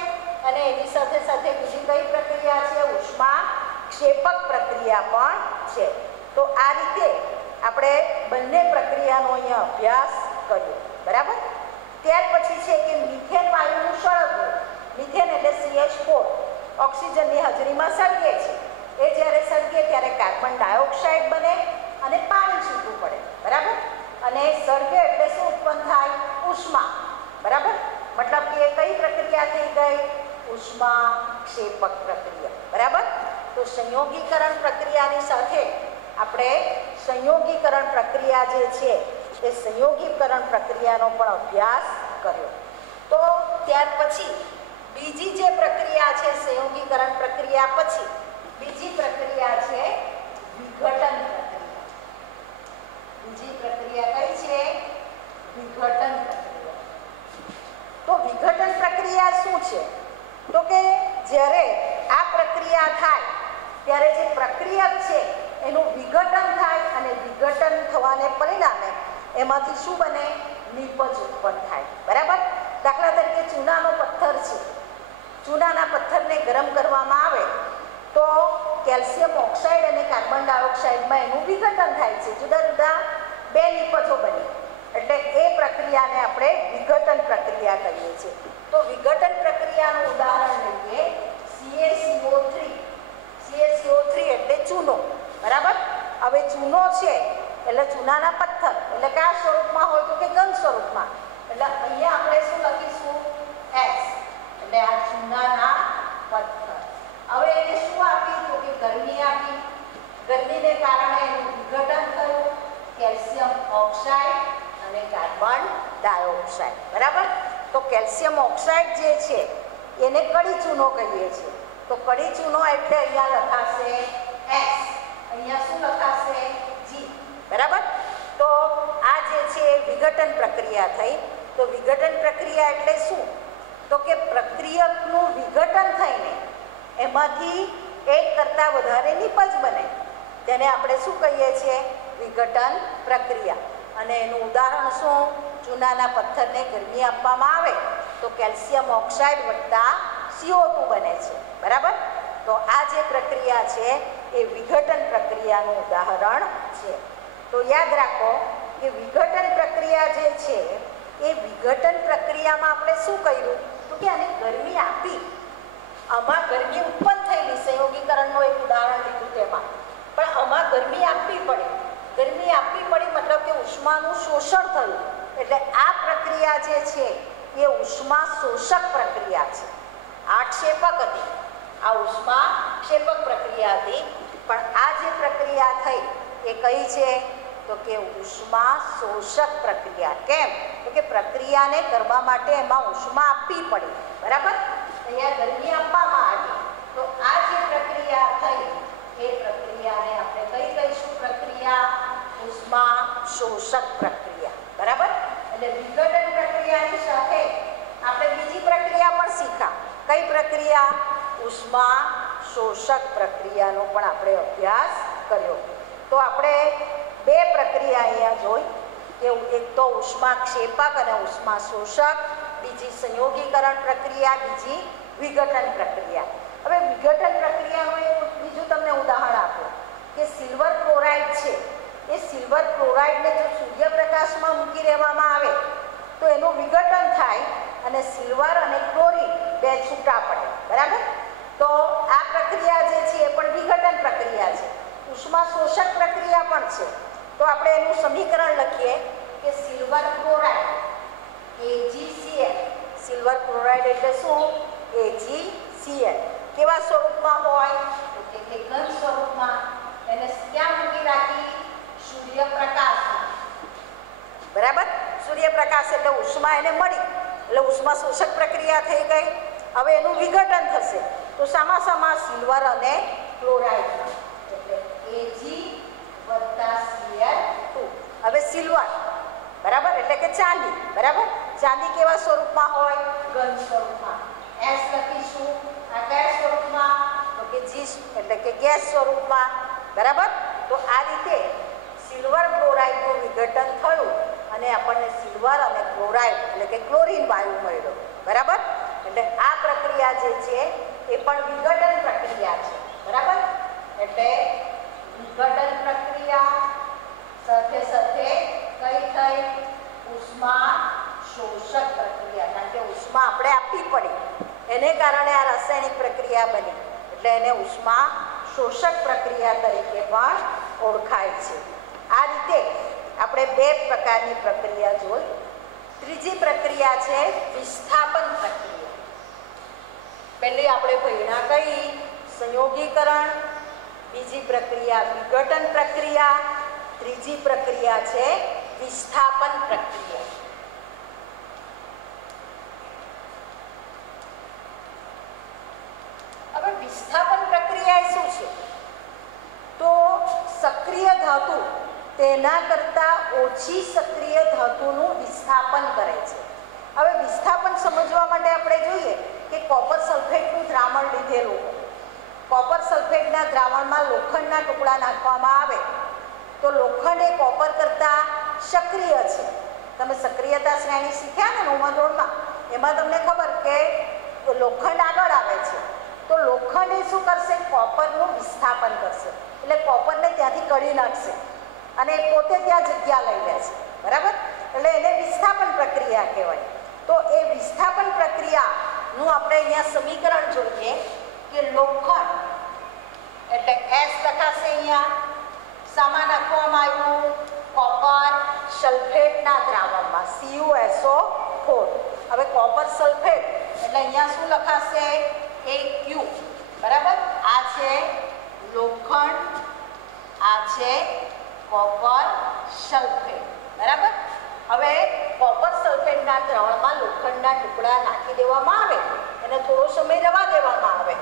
અને એની સાથે સાથે બીજી કઈ પ્રક્રિયા છે? ઉષ્માક્ષેપક પ્રક્રિયા પણ છે. તો આ રીતે આપણે બંને પ્રક્રિયાનો અહીંયા અભ્યાસ કર્યો. બરાબર. ત્યાર પછી છે કે મિથેન વાયુનું સળગવું. મિથેન એટલે CH4 ઓક્સિજનની હાજરીમાં સળગે છે. એ જ્યારે સળગે ત્યારે કાર્બન ડાયોક્સાઇડ બને અને પાણી છૂટું પડે. બરાબર. અને સળગે એટલે શું ઉત્પન્ન થાય? ઉષ્મા. બરાબર. મતલબ કે કઈ પ્રક્રિયા થઈ ગઈ? ઉષ્માક્ષેપક પ્રક્રિયા. બરાબર. તો સંયોગીકરણ પ્રક્રિયાની સાથે આપણે સંયોગીકરણ પ્રક્રિયા જે છે એ સંયોગીકરણ પ્રક્રિયાનો પણ અભ્યાસ કર્યો. તો ત્યાર પછી બીજી જે પ્રક્રિયા છે સંયોગીકરણ પ્રક્રિયા પછી બીજી પ્રક્રિયા છે વિઘટન પ્રક્રિયા. બીજી પ્રક્રિયા કઈ છે? વિઘટન પ્રક્રિયા. તો વિઘટન પ્રક્રિયા શું છે? તો કે જ્યારે આ પ્રક્રિયા થાય ત્યારે જે પ્રક્રિયક છે એનું વિઘટન થાય અને વિઘટન થવાને પરિણામે એમાંથી શું બને? નિપજ ઉત્પન્ન થાય. બરાબર. દાખલા તરીકે ચૂનાનો પથ્થર છે. ચૂનાના પથ્થરને ગરમ કરવામાં આવે તો કેલ્શિયમ ઓક્સાઇડ અને કાર્બન ડાયોક્સાઇડમાં એનું વિઘટન થાય છે. જુદા જુદા બે નિપજો બને એટલે એ પ્રક્રિયાને આપણે વિઘટન પ્રક્રિયા કહીએ છીએ. તો વિઘટન પ્રક્રિયાનું ઉદાહરણ લઈએ CaCO3. CaCO3 એટલે ચૂનો. બરાબર. હવે ચૂનો છે એટલે ચૂનાના પથ્થર એટલે કયા સ્વરૂપમાં હોય તો કે ઘન સ્વરૂપમાં. એટલે અહીંયા આપણે શું લખીશું? S. એટલે આ ચૂનાના પથ્થર. હવે એને શું આપી? તો કે ગરમી આપી. ગરમીને કારણે એનું વિઘટન થયું કેલ્શિયમ ઓક્સાઇડ અને કાર્બન ડાયોક્સાઇડ. બરાબર. તો કેલ્શિયમ ઓક્સાઇડ જે છે એને કડી ચૂનો કહીએ છીએ. તો કડી ચૂનો એટલે અહીંયા લખાશે S. અહીંયા શું લખાશે? G. બરાબર. તો આ જે છે વિઘટન પ્રક્રિયા થઈ. તો વિઘટન પ્રક્રિયા એટલે શું? તો કે પ્રક્રિયકનું વિઘટન થઈને એમાંથી એક કરતાં વધારે નિપજ બને તેને આપણે શું કહીએ છીએ? વિઘટન પ્રક્રિયા. અને એનું ઉદાહરણ શું? ચૂનાના પથ્થરને ગરમી આપવામાં આવે તો કેલ્શિયમ ઓક્સાઇડ વત્તા CO2 બને છે. બરાબર. તો આ જે પ્રક્રિયા છે એ વિઘટન પ્રક્રિયાનું ઉદાહરણ છે. તો યાદ રાખો કે વિઘટન પ્રક્રિયા જે છે એ વિઘટન પ્રક્રિયામાં આપણે શું કર્યું તો કે આને ગરમી આપી, આમાં ગરમી ઉત્પન્ન થયેલી, સંયોગીકરણનું એક ઉદાહરણ લીધું તેમાં, પણ આમાં ગરમી આપવી પડી. ગરમી આપવી પડી મતલબ કે ઉષ્માનું શોષણ થયું. એટલે આ પ્રક્રિયા જે છે એ ઉષ્મા શોષક પ્રક્રિયા છે. આ ક્ષેપક હતી, આ ઉષ્મા ક્ષેપક પ્રક્રિયા હતી. પણ આ જે પ્રક્રિયા થઈ એ કઈ છે તો કે ઉષ્મા શોષક પ્રક્રિયા. કેમ તો કે પ્રક્રિયાને કરવા માટે એમાં ઉષ્મા આપવી પડી, બરાબર. અહીંયા ગરમી આપવામાં આવી તો આ જે પ્રક્રિયા થઈ એ પ્રક્રિયાને આપણે કઈ કહીશું? પ્રક્રિયા ઉષ્મા શોષક પ્રક્રિયા, બરાબર. એટલે વિઘટન પ્રક્રિયાની સાથે આપણે બીજી પ્રક્રિયા પણ શીખ્યા. કઈ પ્રક્રિયા? ઉષ્મા શોષક પ્રક્રિયાનો પણ આપણે અભ્યાસ કર્યો. તો આપણે બે પ્રક્રિયા અહીંયા જોઈ કે એક તો ઉષ્મા ક્ષેપક અને ઉષ્મા શોષક, બીજી સંયોગીકરણ પ્રક્રિયા, બીજી વિઘટન પ્રક્રિયા. હવે વિઘટન પ્રક્રિયાનું એક બીજું તમને ઉદાહરણ આપો કે સિલ્વર ક્લોરાઇડ છે. એ સિલ્વર ક્લોરાઇડને જો સૂર્યપ્રકાશમાં મૂકી દેવામાં આવે તો એનું વિઘટન થાય અને સિલ્વર અને ક્લોરીન બે છૂટા પડે, બરાબર. તો આ પ્રક્રિયા જે છે એ પણ વિઘટન પ્રક્રિયા છે, ઉષ્મા શોષક પ્રક્રિયા પણ છે. તો આપણે એનું સમીકરણ લખીએ કે silver chloride AgCl. Silver chloride એટલે શું? AgCl. કેવા સ્વરૂપમાં હોય તો કે ઘન સ્વરૂપમાં. એને ક્યાં મૂકી રાખી? સૂર્યપ્રકાશમાં, બરાબર. સૂર્યપ્રકાશ એટલે ઉષ્મા એને મળી એટલે ઉષ્મા શોષક પ્રક્રિયા થઈ ગઈ. હવે એનું વિઘટન થશે તો સામા સામા સિલ્વર અને ક્લોરાઇડમાં, એટલે Ag+Cl2. હવે સિલ્વર, બરાબર, એટલે કે ચાંદી, બરાબર. ચાંદી કેવા સ્વરૂપમાં હોય? ઘન સ્વરૂપમાં. S લખીશું. આ કયા સ્વરૂપમાં? તો કે G એટલે કે ગેસ સ્વરૂપમાં, બરાબર. તો આ રીતે સિલ્વર ક્લોરાઇડનું વિઘટન થયું અને આપણને સિલ્વર અને ક્લોરાઇડ એટલે કે ક્લોરીન વાયુ મળ્યો, બરાબર. એટલે આ પ્રક્રિયા જે છે એ પણ વિઘટન પ્રક્રિયા છે, બરાબર. એટલે વિઘટન પ્રક્રિયા સાથે સાથે કઈ થઈ? ઉષ્મા શોષક પ્રક્રિયા. કારણ કે ઉષ્મા આપણે આપવી પડી એને કારણે આ રાસાયણિક પ્રક્રિયા બની એટલે એને ઉષ્મા શોષક પ્રક્રિયા તરીકે પણ ઓળખાય છે. આ રીતે આપણે બે પ્રકારની પ્રક્રિયા જોઈ. ત્રીજી પ્રક્રિયા છે વિસ્થાપન પ્રક્રિયા. પહેલી આપણે ભણ્યા કઈ? સંયોગીકરણ. બીજી પ્રક્રિયા વિઘટન પ્રક્રિયા. ત્રીજી પ્રક્રિયા છે વિસ્થાપન પ્રક્રિયા. હવે વિસ્થાપન પ્રક્રિયા એ શું છે? તો સક્રિય ધાતુ તેના કરતાં ઓછી સક્રિય ધાતુનું વિસ્થાપન કરે છે. હવે વિસ્થાપન સમજવા માટે આપણે જોઈએ કે કોપર સલ્ફેટનું દ્રાવણ લીધેલું. કોપર સલ્ફેટના દ્રાવણમાં લોખંડના ટુકડા નાખવામાં આવે તો લોખંડ એ કોપર કરતાં સક્રિય છે. તમે સક્રિયતા શ્રેણી શીખ્યા ને 9મા ધોરણમાં, એમાં તમને ખબર કે લોખંડ આગળ આવે છે તો લોખંડ એ શું કરશે? કોપરનું વિસ્થાપન કરશે. એટલે કોપરને ત્યાંથી કાઢી નાખશે અને પોતે ત્યાં જગ્યા લઈ લે છે, બરાબર. એટલે એને વિસ્થાપન પ્રક્રિયા કહેવાય. તો એ વિસ્થાપન પ્રક્રિયાનું આપણે અહીંયા સમીકરણ જોઈએ કે લોખંડ એટલે S લખાશે. અહીંયા સામા નાખવામાં આવ્યું કોપર સલ્ફેટના દ્રાવણમાં CuSO4. હવે કોપર સલ્ફેટ એટલે અહીંયા શું લખાશે? Aq, બરાબર. આ છે લોખંડ, આ છે કોપર સલ્ફેટ, બરાબર. હવે કોપર સલ્ફેટના દ્રાવણમાં લોખંડના ટુકડા નાખી દેવામાં આવે, એને થોડો સમય રવા દેવામાં આવે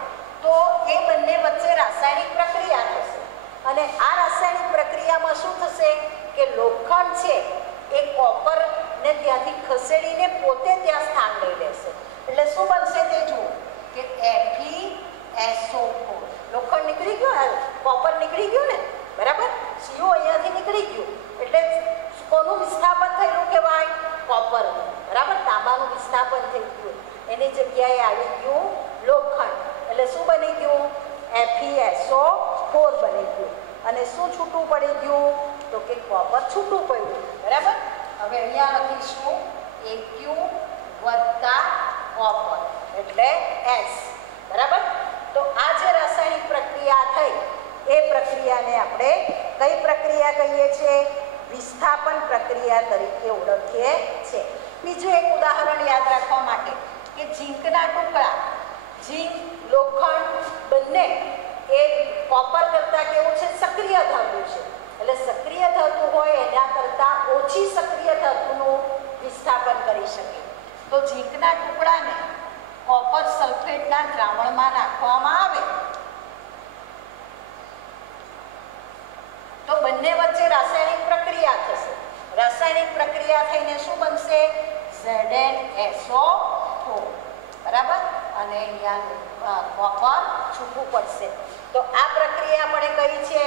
તો એ બંને વચ્ચે રાસાયણિક પ્રક્રિયા થશે અને આ રાસાયણિક પ્રક્રિયામાં શું થશે કે લોખંડ છે એ કોપરને ત્યાંથી ખસેડીને પોતે ત્યાં સ્થાન લઈ લેશે. એટલે શું બનશે તે જુઓ કે FeSO4. લોખંડ નીકળી ગયું, કોપર નીકળી ગયું ને, બરાબર. CO અહીંયાથી નીકળી ગયું એટલે કોનું વિસ્થાપન થયેલું કહેવાય? કોપરનું, બરાબર. તાંબાનું વિસ્થાપન થઈ ગયું, એની જગ્યાએ આવી ગયું લોખંડ. એટલે શું બની ગયું? FeSO4 બની ગયું. અને શું છૂટું પડી ગયું? તો કે કોપર છૂટું પડ્યું, બરાબર. હવે અહીંયા લખીશું Aq+Cl2. એટલે S. બરાબર. તો આ જે રાસાયણિક પ્રક્રિયા થઈ એ પ્રક્રિયાને આપણે કઈ પ્રક્રિયા કહીએ છીએ? વિસ્થાપન પ્રક્રિયા તરીકે ઓળખીએ છીએ. બીજું એક ઉદાહરણ યાદ રાખવા માટે કે ઝીંકના ટુકડા, ઝીંક, લોખંડ બંને એ કોપર કરતાં કેવું છે? સક્રિય ધાતુ છે. એટલે સક્રિય ધાતુ હોય એના કરતાં ઓછી સક્રિય ધાતુનું વિસ્થાપન કરી શકે. તો ઝીંકના ટુકડાને કોપર સલ્ફેટના દ્રાવણમાં નાખવામાં આવે તો બંને વચ્ચે રાસાયણિક પ્રક્રિયા થશે. રાસાયણિક પ્રક્રિયા થઈને શું બનશે? ZnSO4. બરાબર. અને અહીંયા કોપર છૂટું પડશે. તો આ પ્રક્રિયા આપણે કઈ છે?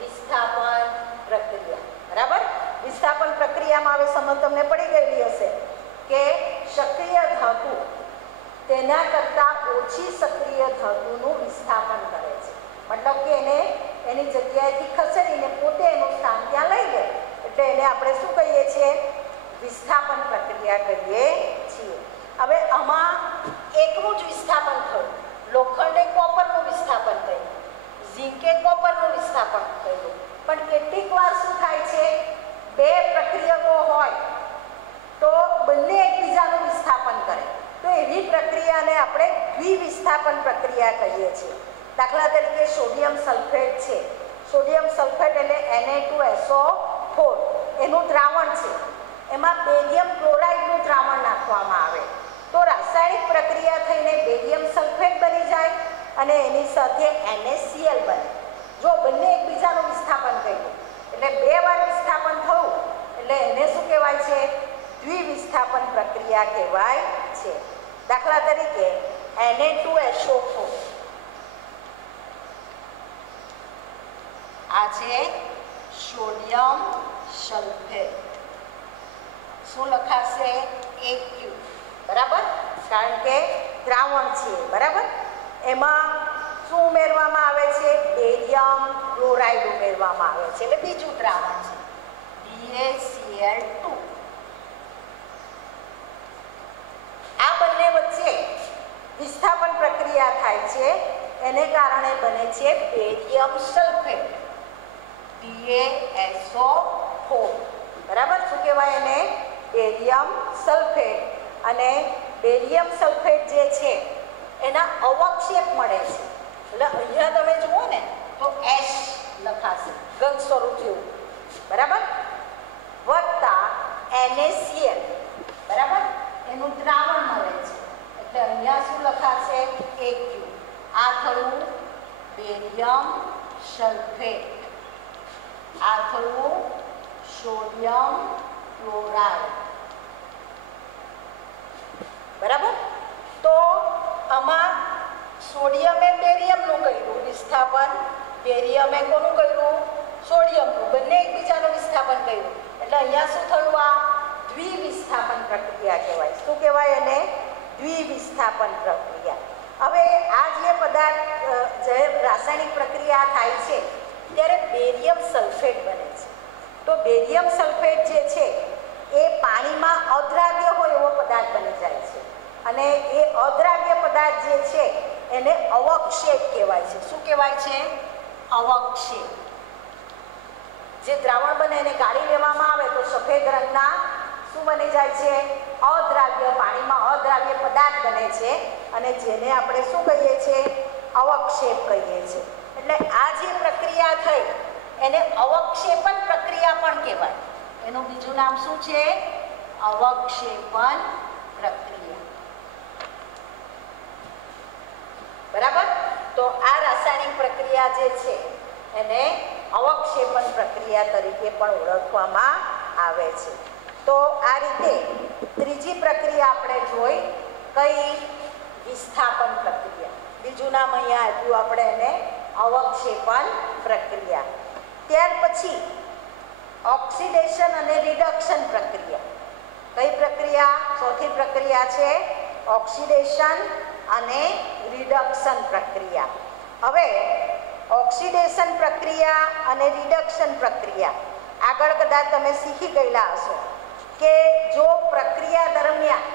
વિસ્થાપન પ્રક્રિયા. બરાબર. વિસ્થાપન પ્રક્રિયામાં હવે સમજ તમને પડી ગયેલી હશે કે સક્રિય ધાતુ તેના કરતાં ઓછી સક્રિય ધાતુનું વિસ્થાપન કરે છે. મતલબ કે એને એની જગ્યાએથી ખસેડીને પોતે એનું સ્થાન ત્યાં લઈ લે એટલે એને આપણે શું કહીએ છીએ? વિસ્થાપન પ્રક્રિયા કહીએ છીએ. હવે આમાં એકનું જ વિસ્થાપન થયું. લોખંડે કોપરનું વિસ્થાપન કર્યું, ઝીંકે કોપરનું વિસ્થાપન કર્યું. પણ કેટલીક વાર શું થાય છે? બે પ્રક્રિયકો હોય તો બંને એકબીજાનું વિસ્થાપન કરે તો એવી પ્રક્રિયાને આપણે દ્વિવિસ્થાપન પ્રક્રિયા કહીએ છીએ. દાખલા તરીકે સોડિયમ સલ્ફેટ છે. સોડિયમ સલ્ફેટ એટલે Na2SO4 એનું દ્રાવણ છે. એમાં બેરિયમ ક્લોરાઇડનું દ્રાવણ નાખવામાં આવે તો રાસાયણિક પ્રક્રિયા થઈને બેરિયમ સલ્ફેટ બની જાય અને એની સાથે NaCl બને. જો બંને એકબીજાનું વિસ્થાપન કર્યું એટલે બે વાર વિસ્થાપન થયું એટલે એને શું કહેવાય છે? દ્વિવિસ્થાપન પ્રક્રિયા કહેવાય છે. દાખલા તરીકે Na2SO4 આ છે સોડિયમ સલ્ફેટ. શું લખાશે? AQ. બરાબર. કારણ કે દ્રાવણ છે. બરાબર. એમાં શું ઉમેરવામાં આવે છે? બેરિયમ ક્લોરાઇડ ઉમેરવામાં આવે છે એટલે બીજું દ્રાવણ છે BaCl2. આ બંને વચ્ચે વિસ્થાપન પ્રક્રિયા થાય છે એને કારણે બને છે બેરિયમ સલ્ફેટ BaSO4. બરાબર. શું કહેવાય એને? Barium sulphate. અને બેરિયમ સલ્ફેટ જે છે એના અવક્ષેપ મળે છે એટલે અહીંયા તમે જુઓ ને તો H લખાશે ઘન સ્વરૂપ જેવું. બરાબર. વત્તા NaCl. બરાબર. એનું દ્રાવણ મળે છે એટલે અહીંયા શું લખાશે? AQ. આ થયું બેરિયમ સલ્ફેટ. આ થયું સોડિયમ ક્લોરાઇડ. બરાબર. તો આમાં સોડિયમે બેરિયમનું કર્યું વિસ્થાપન, બેરિયમે કોનું કર્યું? સોડિયમનું. બંને એકબીજાનું વિસ્થાપન કર્યું એટલે અહીંયા શું થયું? આ દ્વિવિસ્થાપન પ્રક્રિયા કહેવાય. શું કહેવાય એને? દ્વિવિસ્થાપન પ્રક્રિયા. હવે આ જે પદાર્થ જે રાસાયણિક પ્રક્રિયા થાય છે ત્યારે બેરિયમ સલ્ફેટ બને છે. તો બેરિયમ સલ્ફેટ જે છે એ પાણીમાં અદ્રાવ્ય હોય એવો પદાર્થ બની જાય છે અને એ અદ્રાવ્ય પદાર્થ જે છે એને અવક્ષેપ કહેવાય છે. શું કહેવાય છે? અવક્ષેપ. જે દ્રાવણ બને એને ગાળી લેવામાં આવે તો સફેદ રંગના શું બની જાય છે? અદ્રાવ્ય, પાણીમાં અદ્રાવ્ય પદાર્થ બને છે અને જેને આપણે શું કહીએ છીએ? અવક્ષેપ કહીએ છીએ. એટલે આ જે પ્રક્રિયા થઈ એને અવક્ષેપન પ્રક્રિયા પણ કહેવાય. એનું બીજું નામ શું છે? અવક્ષેપન પ્રક્રિયા. બરાબર. તો આ રાસાયણિક પ્રક્રિયા જે છે એને અવક્ષેપન પ્રક્રિયા તરીકે પણ ઓળખવામાં આવે છે. તો આ રીતે ત્રીજી પ્રક્રિયા આપણે જોઈ કઈ? વિસ્થાપન પ્રક્રિયા. બીજું નામ અહીંયા આપ્યું આપણે એને અવક્ષેપન પ્રક્રિયા. ત્યાર પછી ઓક્સિડેશન અને રિડક્શન પ્રક્રિયા. કઈ પ્રક્રિયા? ચોથી પ્રક્રિયા છે ઓક્સિડેશન અને રિડક્શન પ્રક્રિયા. હવે ઓક્સિડેશન પ્રક્રિયા અને રિડક્શન પ્રક્રિયા આગળ કદાચ તમે શીખી ગયેલા હશો કે જો પ્રક્રિયા દરમિયાન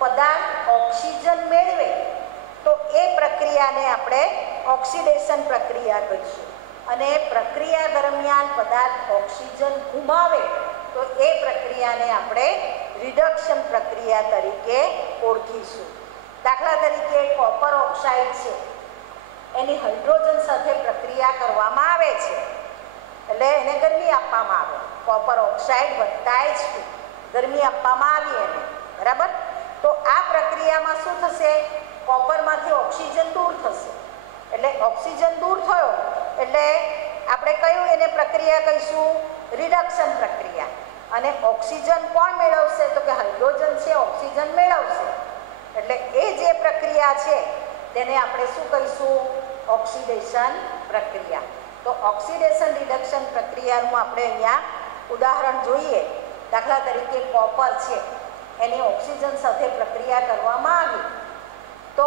પદાર્થ ઓક્સિજન મેળવે પ્રક્રિયાને આપણે ઓક્સિડેશન પ્રક્રિયા કહીશું. અને પ્રક્રિયા દરમિયાન પદાર્થ ઓક્સિજન ગુમાવે તો એ પ્રક્રિયાને આપણે રિડક્શન પ્રક્રિયા તરીકે ઓળખીશું. દાખલા તરીકે કોપર ઓક્સાઇડ છે, એની હાઇડ્રોજન સાથે પ્રક્રિયા કરવામાં આવે છે એટલે એને ગરમી આપવામાં આવે. કોપર ઓક્સાઇડ વત્તા H2 ગરમી આપવામાં આવી એને, બરાબર. તો આ પ્રક્રિયામાં શું થશે? કોપરમાંથી ઓક્સિજન દૂર થશે. એટલે ઓક્સિજન દૂર થયો એટલે આપણે કયું એને પ્રક્રિયા કહીશું? રિડક્શન પ્રક્રિયા. અને ઓક્સિજન કોણ મેળવશે? તો કે હાઇડ્રોજન છે ઓક્સિજન મેળવશે. એટલે એ જે પ્રક્રિયા છે તેને આપણે શું કહીશું? ઓક્સિડેશન પ્રક્રિયા. તો ઓક્સિડેશન રિડક્શન પ્રક્રિયાનું આપણે અહીંયા ઉદાહરણ જોઈએ. દાખલા તરીકે કોપર છે, એની ઓક્સિજન સાથે પ્રક્રિયા કરવામાં આવી તો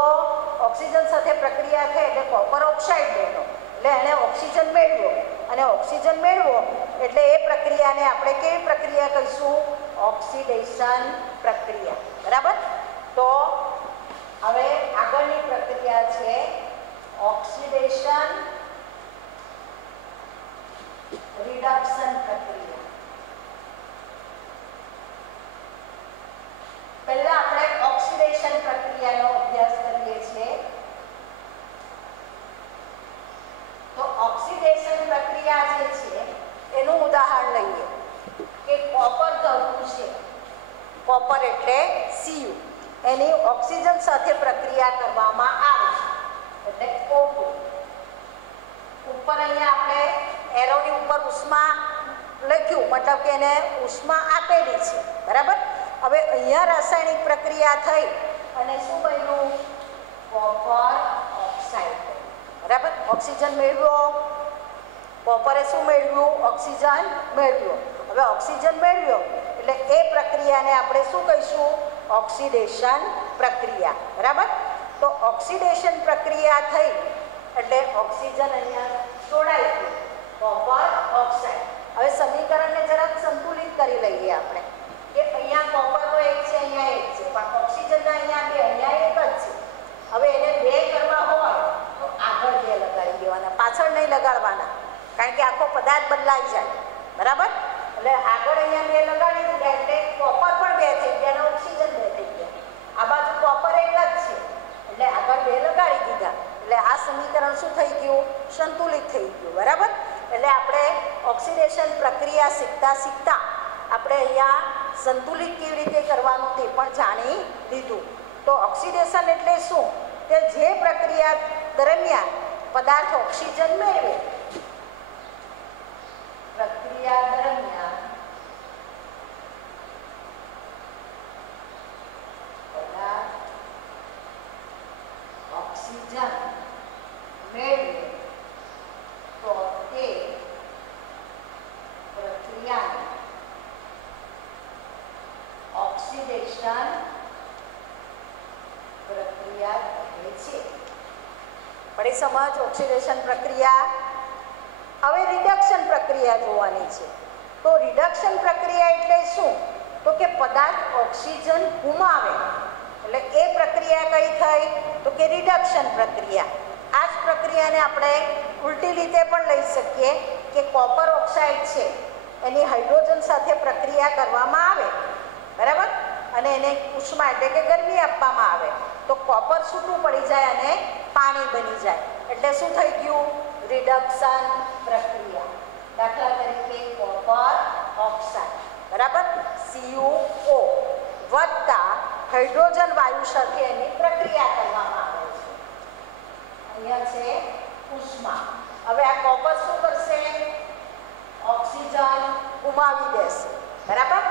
ઓક્સિજન સાથે પ્રક્રિયા થઈ એટલે કોપર ઓક્સાઇડ બન્યો એટલે એણે ઓક્સિજન મેળવ્યો. અને ઓક્સિજન મેળવ્યો એટલે એ પ્રક્રિયાને આપણે કેવી પ્રક્રિયા કહીશું? ઓક્સિડેશન પ્રક્રિયા, બરાબર. તો હવે આગળની પ્રક્રિયા છે ઓક્સિડેશન રિડક્શન પ્રક્રિયા. પહેલા આપણે ઓક્સિડેશન પ્રક્રિયાનો અભ્યાસ કરીએ છીએ. તો ઓક્સિડેશન પ્રક્રિયા જે છે એનું ઉદાહરણ લઈએ કે કોપર ધાતુ છે, કોપર એટલે Cu, એની ઓક્સિજન સાથે પ્રક્રિયા કરવામાં આવે છે એટલે O2. ઉપર અહીંયા આપણે એરોની ઉપર ઉષ્મા લખ્યું, મતલબ કે એને ઉષ્મા આપેલી છે, બરાબર. હવે અહીંયા રાસાયણિક પ્રક્રિયા થઈ અને શું બન્યું? કોપર ઓક્સાઇડ, બરાબર. ઓક્સિજન મેળવ્યો, કોપરે શું મેળવ્યું? ઓક્સિજન મેળવ્યો. હવે ઓક્સિજન મેળવ્યો એટલે એ પ્રક્રિયાને આપણે શું કહીશું? ઓક્સિડેશન પ્રક્રિયા, બરાબર. તો ઓક્સિડેશન પ્રક્રિયા થઈ એટલે ઓક્સિજન અહીંયા જોડાઈ ગયું, કોપર ઓક્સાઇડ. હવે સમીકરણને જરાક સંતુલિત કરી લઈએ આપણે કે અહીંયા કોપરનો એક છે, અહીંયા એક છે, પણ ઓક્સિજનના અહીંયા બે, અહીંયા એક જ છે. હવે એને બે કરવા હોય તો આગળ બે લગાડી દેવાના, પાછળ નહીં લગાડવાના, કારણ કે આખો પદાર્થ બદલાઈ જાય, બરાબર. એટલે આગળ અહીંયા બે લગાડી દીધા એટલે કોપર પણ બે થઈ ગયા અને ઓક્સિજન બે થઈ ગયા. આ બાજુ કોપર એક જ છે એટલે આગળ બે લગાડી દીધા એટલે આ સમીકરણ શું થઈ ગયું? સંતુલિત થઈ ગયું, બરાબર. એટલે આપણે ઓક્સિડેશન પ્રક્રિયા શીખતા શીખતા આપણે અહીંયા સંતુલિત કેવી રીતે કરવાનું તે પણ જાણી લીધું. તો ઓક્સિડેશન એટલે શું? કે જે પ્રક્રિયા દરમિયાન પદાર્થ ઓક્સિજન મેળવે, પ્રક્રિયા દરમિયાન પદાર્થ ઓક્સિજન મેળવે તો તે પ્રક્રિયાને ઓક્સિડેશન પ્રક્રિયા કહે છે. પડી સમજ? ઓક્સિડેશન પ્રક્રિયા. હવે રિડક્શન પ્રક્રિયા જોવાની છે. તો રિડક્શન પ્રક્રિયા એટલે શું? તો કે પદાર્થ ઓક્સિજન ગુમાવે એટલે એ પ્રક્રિયા કઈ થઈ? તો કે રિડક્શન પ્રક્રિયા. આ જ પ્રક્રિયાને આપણે ઉલટી રીતે પણ લઈ શકીએ કે કોપર ઓક્સાઇડ છે એની હાઇડ્રોજન સાથે પ્રક્રિયા કરવામાં આવે, બરાબર. અને એને ઉષ્મા એટલે કે ગરમી આપવામાં આવે તો કોપર છૂટું પડી જાય અને પાણી બની જાય એટલે શું થઈ ગયું? રિડક્શન પ્રક્રિયા. દાખલા તરીકે કોપર ઓક્સાઇડ, બરાબર, CuO વત્તા હાઇડ્રોજન વાયુ સાથે એની પ્રક્રિયા કરવામાં આવે છે. અહીંયા છે ઉષ્મા. હવે આ કોપર શું કરશે? ઓક્સિજન ગુમાવી દેશે, બરાબર.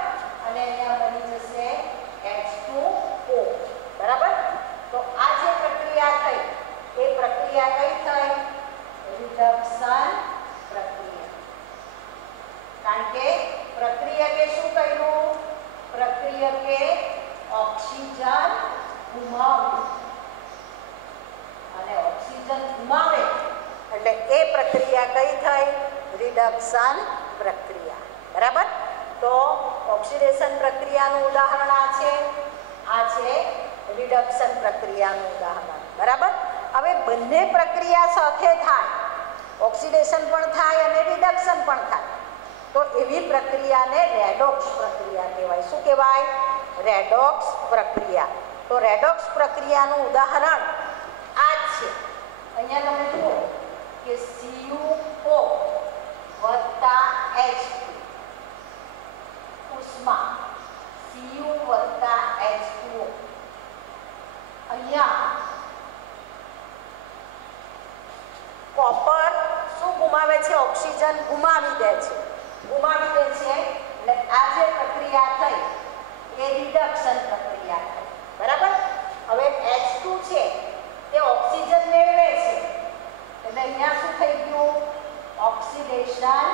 અને અહીંયા બની જશે H2O, બરાબર. તો આ જે પ્રક્રિયા થઈ એ પ્રક્રિયા કઈ થઈ? રિડક્શન પ્રક્રિયા. કારણ કે પ્રક્રિયકે શું કર્યું? પ્રક્રિયકે ઓક્સિજન ગુમાવ્યું અને ઓક્સિજન ગુમાવે એટલે એ પ્રક્રિયા કઈ થઈ? રિડક્શન પ્રક્રિયા, બરાબર. તો ઓક્સિડેશન પ્રક્રિયાનું ઉદાહરણ આ છે રિડક્શન પ્રક્રિયાનું ઉદાહરણ, બરાબર. હવે બંને પ્રક્રિયા સાથે થાય, ઓક્સિડેશન પણ થાય અને રિડક્શન પણ થાય, તો એવી પ્રક્રિયાને રેડોક્સ પ્રક્રિયા કહેવાય. શું કહેવાય? રેડોક્સ પ્રક્રિયા. તો રેડોક્સ પ્રક્રિયાનું ઉદાહરણ આ જ છે. અહીંયા તમે જુઓ કે CuO વત્તા H2 ઉષ્મા, Cu વત્તા H2O. અહીંયા કોપર શું ગુમાવે છે? ઓક્સિજન ગુમાવી દે છે. એટલે આ જે પ્રક્રિયા થઈ એ રિડક્શન પ્રક્રિયા થઈ. બરાબર? હવે H2 છે તે ઓક્સિજન મેળવે છે એટલે અહીંયા શું થઈ ગયું? ઓક્સિડેશન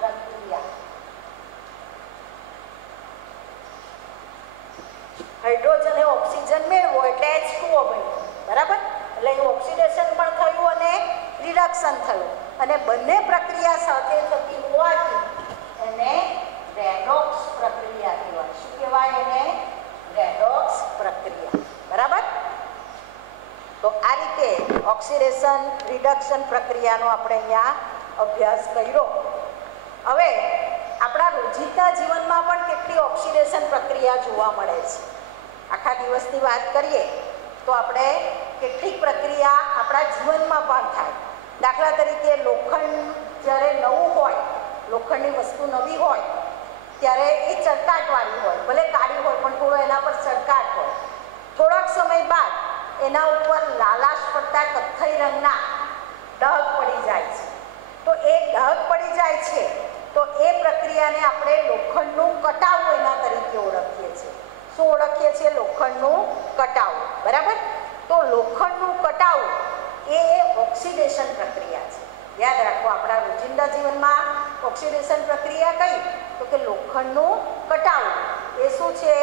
પ્રક્રિયા. હાઇડ્રોજને ઓક્સિજન મેળવો એટલે H2O બન્યું. બરાબર? એટલે એ ઓક્સિડેશન પણ થયું અને રિડક્શન થયું, અને બંને પ્રક્રિયા સાથે થતી હોવાથી એને રેડોક્સ પ્રક્રિયા કહેવાય. શું કહેવાય એને? રેડોક્સ પ્રક્રિયા. બરાબર? તો આ રીતે ઓક્સિડેશન રિડક્શન પ્રક્રિયાનો આપણે અહીંયા અભ્યાસ કર્યો. હવે આપણા રોજિંદા જીવનમાં પણ કેટલી ઓક્સિડેશન પ્રક્રિયા જોવા મળે છે. આખા દિવસની વાત કરીએ તો આપણે કેટલીક પ્રક્રિયા આપણા જીવનમાં પણ થાય. દાખલા તરીકે લોખંડ જ્યારે નવું હોય, લોખંડની વસ્તુ નવી હોય ત્યારે એ ચળકાટવાળી હોય, ભલે કાળી હોય પણ થોડો એના પર ચળકાટ હોય. થોડાક સમય બાદ એના ઉપર લાલાશ પડતા કથ્થઈ રંગના ડાઘ પડી જાય છે. તો એ ડાઘ પડી જાય છે તો એ પ્રક્રિયાને આપણે લોખંડનું કટાવું એના તરીકે ઓળખીએ છીએ. શું ઓળખીએ છીએ? લોખંડનું કટાવું. બરાબર? તો લોખંડનું કટાવું એ ઓક્સિડેશન પ્રક્રિયા છે. યાદ રાખો, આપણા રોજિંદા જીવનમાં ઓક્સિડેશન પ્રક્રિયા કઈ? તો કે લોખંડનું કટાવું એ શું છે?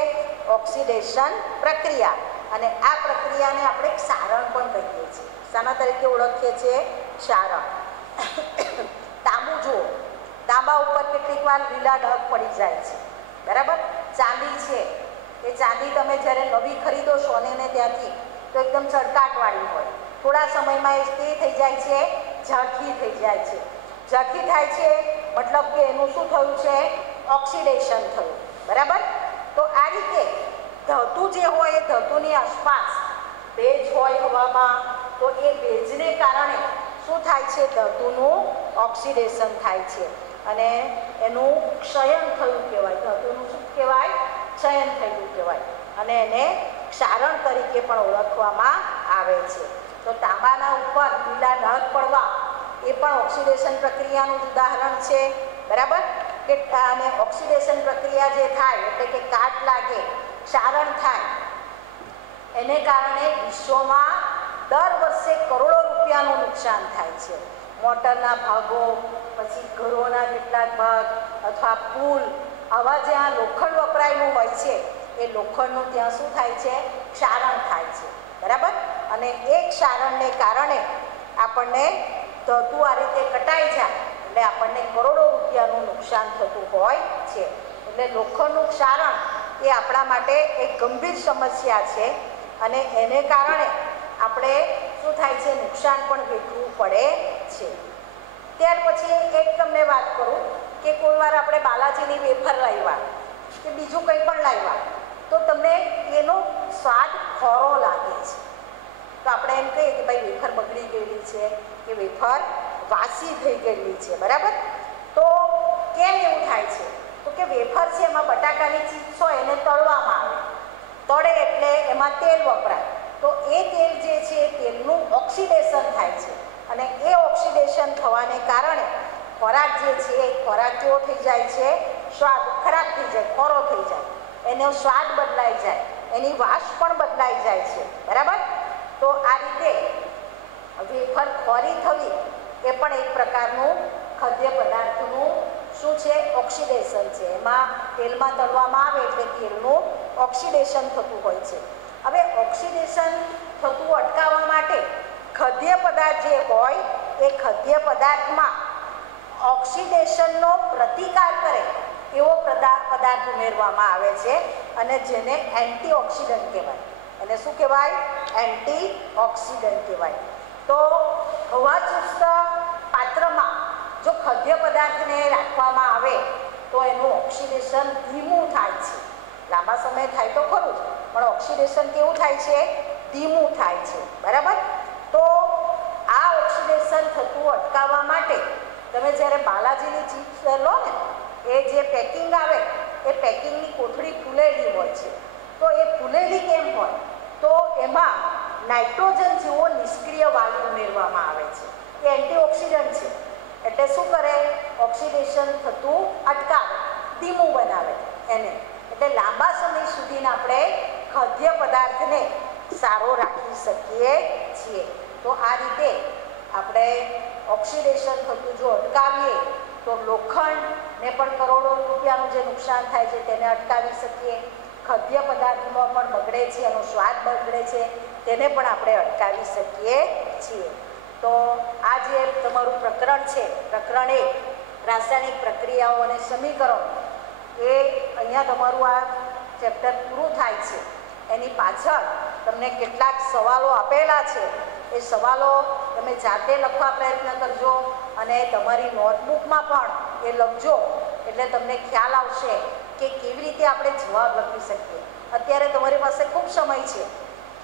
ઓક્સિડેશન પ્રક્રિયા. અને આ પ્રક્રિયાને આપણે ક્ષારણ પણ કહીએ છીએ. શાના તરીકે ઓળખીએ છીએ? ક્ષારણ. તાંબુ જુઓ, તાંબા ઉપર કેટલીક વાર લીલા ડાઘ પડી જાય છે. બરાબર? ચાંદી છે, એ ચાંદી તમે જ્યારે નવી ખરીદો સોનેને ત્યાંથી તો એકદમ ચળકાટવાળી હોય, થોડા સમયમાં એ થઈ જાય છે? ઝાંખી થઈ જાય છે. ઝાંખી થાય છે મતલબ કે એનું શું થયું છે? ઓક્સિડેશન થયું. બરાબર? તો આ રીતે ધાતુ જે હોય એ ધાતુની આસપાસ ભેજ હોય હવામાં, તો એ ભેજને કારણે શું થાય છે? ધાતુનું ઓક્સિડેશન થાય છે અને એનું ક્ષયન થયું કહેવાય. ધાતુનું શું કહેવાય? ક્ષયન થયું કહેવાય. અને એને ક્ષારણ તરીકે પણ ઓળખવામાં આવે છે. તો તાંબાના ઉપર લીલા ડાઘ પડવા એ પણ ઓક્સિડેશન પ્રક્રિયાનું જ ઉદાહરણ છે. બરાબર? કે અને ઓક્સિડેશન પ્રક્રિયા જે થાય એટલે કે કાટ લાગે, ક્ષારણ થાય, એને કારણે વિશ્વમાં દર વર્ષે કરોડો રૂપિયાનું નુકસાન થાય છે. મોટરના ભાગો, પછી ઘરોના કેટલાક ભાગ અથવા પુલ, આવા જ્યાં લોખંડ વપરાયેલું હોય છે એ લોખંડનું ત્યાં શું થાય છે? ક્ષારણ થાય છે. બરાબર? અને એ ક્ષારણને કારણે આપણને ધાતુ આ રીતે કટાઈ જાય એટલે આપણને કરોડો રૂપિયાનું નુકસાન થતું હોય છે. એટલે લોખંડનું ક્ષારણ એ આપણા માટે એક ગંભીર સમસ્યા છે અને એને કારણે આપણે શું થાય છે? નુકસાન પણ વેઠવું પડે છે. ત્યાર પછી એક તમને વાત કરું કે કોઈ વાર આપણે બાલાજીની વેફર લાવ્યા કે બીજું કંઈ પણ લાવ્યા તો તમને એનો સ્વાદ ખોરો લાગે છે. તો આપણે એમ કહીએ કે ભાઈ વેફર બગડી ગયેલી છે કે વેફર વાસી થઈ ગયેલી છે. બરાબર? તો કેમ એવું થાય છે? તો કે વેફર છે એમાં બટાકાની ચીપ્સ હોય એને તળવામાં આવે, તળે એટલે એમાં તેલ વપરાય, તો એ તેલ જે છે એ તેલનું ઓક્સિડેશન થાય છે અને એ ઓક્સિડેશન થવાને કારણે ખોરાક જે છે એ ખોરાક કેવો થઈ જાય છે? સ્વાદ ખરાબ થઈ જાય, ખોરો થઈ જાય, એનો સ્વાદ બદલાઈ જાય, એની વાસ પણ બદલાઈ જાય છે. બરાબર? તો આ રીતે વેફર ખોરી થવી એ પણ એક પ્રકારનું ખાદ્ય પદાર્થનું શું છે? ઓક્સિડેશન છે. એમાં તેલમાં તળવામાં આવે એટલે તેલનું ઓક્સિડેશન થતું હોય છે. હવે ઓક્સિડેશન થતું અટકાવવા માટે ખાદ્ય પદાર્થ જે હોય એ ખાદ્ય પદાર્થમાં ઓક્સિડેશનનો પ્રતિકાર કરે એવો પદાર્થ ઉમેરવામાં આવે છે અને જેને એન્ટીઓક્સિડન્ટ કહેવાય. એને શું શું કહેવાય? એન્ટીઓક્સિડન્ટ કહેવાય. તો હવાચુસ્ત પાત્રમાં જો ખાદ્ય પદાર્થને રાખવામાં આવે તો એનું ઓક્સિડેશન ધીમું થાય છે. લાંબા સમય થાય તો ખરું, પણ ઓક્સિડેશન કેવું થાય છે? ધીમું થાય છે. બરાબર? તો આ ઓક્સિડેશન થતું અટકાવવા માટે તમે જ્યારે બાલાજીની ચિપ્સ લો ને, એ જે પેકિંગ આવે એ પેકિંગની કોથળી ફૂલેલી હોય છે. તો એ ફૂલેલી કેમ હોય? તો એમાં નાઇટ્રોજન જેવો નિષ્ક્રિય વાયુ ઉમેરવામાં આવે છે. એ એન્ટીઓક્સિડન્ટ છે. એટલે શું કરે? ઓક્સિડેશન થતું અટકાવે, ધીમું બનાવે એને. એટલે લાંબા સમય સુધીના આપણે ખાદ્ય પદાર્થને સારો રાખી શકીએ છીએ. તો આ રીતે આપણે ઓક્સિડેશન થતું જો અટકાવીએ તો લોખંડને પણ કરોડો રૂપિયાનું જે નુકસાન થાય છે તેને અટકાવી શકીએ. ખાદ્ય પદાર્થમાં પણ બગડે છે, એનો સ્વાદ બગડે છે, તેને પણ આપણે અટકાવી શકીએ છીએ. તો આ જે તમારું પ્રકરણ છે, પ્રકરણ 1 રાસાયણિક પ્રક્રિયાઓ અને સમીકરણો, એ અહીંયા તમારું આ ચેપ્ટર પૂરું થાય છે. એની પાછળ તમને કેટલાક સવાલો આપેલા છે. એ સવાલો તમે જાતે લખવા પ્રયત્ન કરજો અને તમારી નોટબુકમાં પણ એ લખજો, એટલે તમને ખ્યાલ આવશે કે કેવી રીતે આપણે જવાબ લખી શકીએ. અત્યારે તમારી પાસે ખૂબ સમય છે,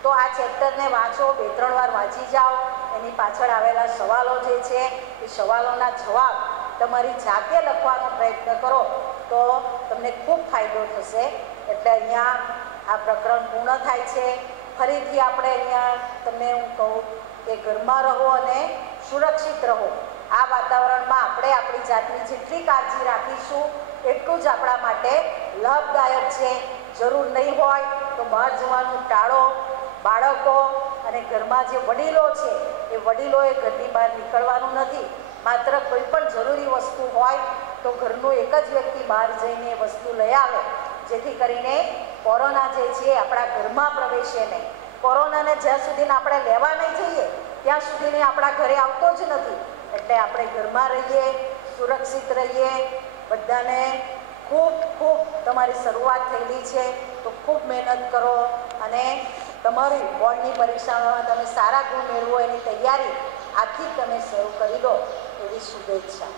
તો આ ચેપ્ટરને વાંચો, 2-3 વાર વાંચી જાઓ. એની પાછળ આવેલા સવાલો જે છે એ સવાલોના જવાબ તમારી જાતે લખવાનો પ્રયત્ન કરો તો તમને ખૂબ ફાયદો થશે. એટલે અહીંયા આ પ્રકરણ પૂર્ણ થાય છે. ફરીથી આપણે અહીંયા તમને હું કહું કે ઘરમાં રહો અને સુરક્ષિત રહો. આ વાતાવરણમાં આપણે આપણી જાતની જેટલી કાળજી રાખીશું એટલું જ આપણા માટે લાભદાયક છે. જરૂર નહીં હોય તો બહાર જવાનું ટાળો. બાળકો અને ઘરમાં જે વડીલો છે એ વડીલોએ ઘરની બહાર નીકળવાનું નથી. માત્ર કોઈ પણ જરૂરી વસ્તુ હોય તો ઘરનું એક જ વ્યક્તિ બહાર જઈને એ વસ્તુ લઈ આવે, જેથી કરીને કોરોના જે છે આપણા ઘરમાં પ્રવેશે નહીં. કોરોનાને જ્યાં સુધીને આપણે લેવા નહીં જઈએ ત્યાં સુધીને આપણા ઘરે આવતો જ નથી. એટલે આપણે ઘરમાં રહીએ, સુરક્ષિત રહીએ. બધાને ખૂબ ખૂબ તમારી શરૂઆત થયેલી છે તો ખૂબ મહેનત કરો અને તમારી બોર્ડની પરીક્ષામાં તમે સારા ગુણ મેળવો એની તૈયારી આજથી તમે શરૂ કરી દો એવી શુભેચ્છા.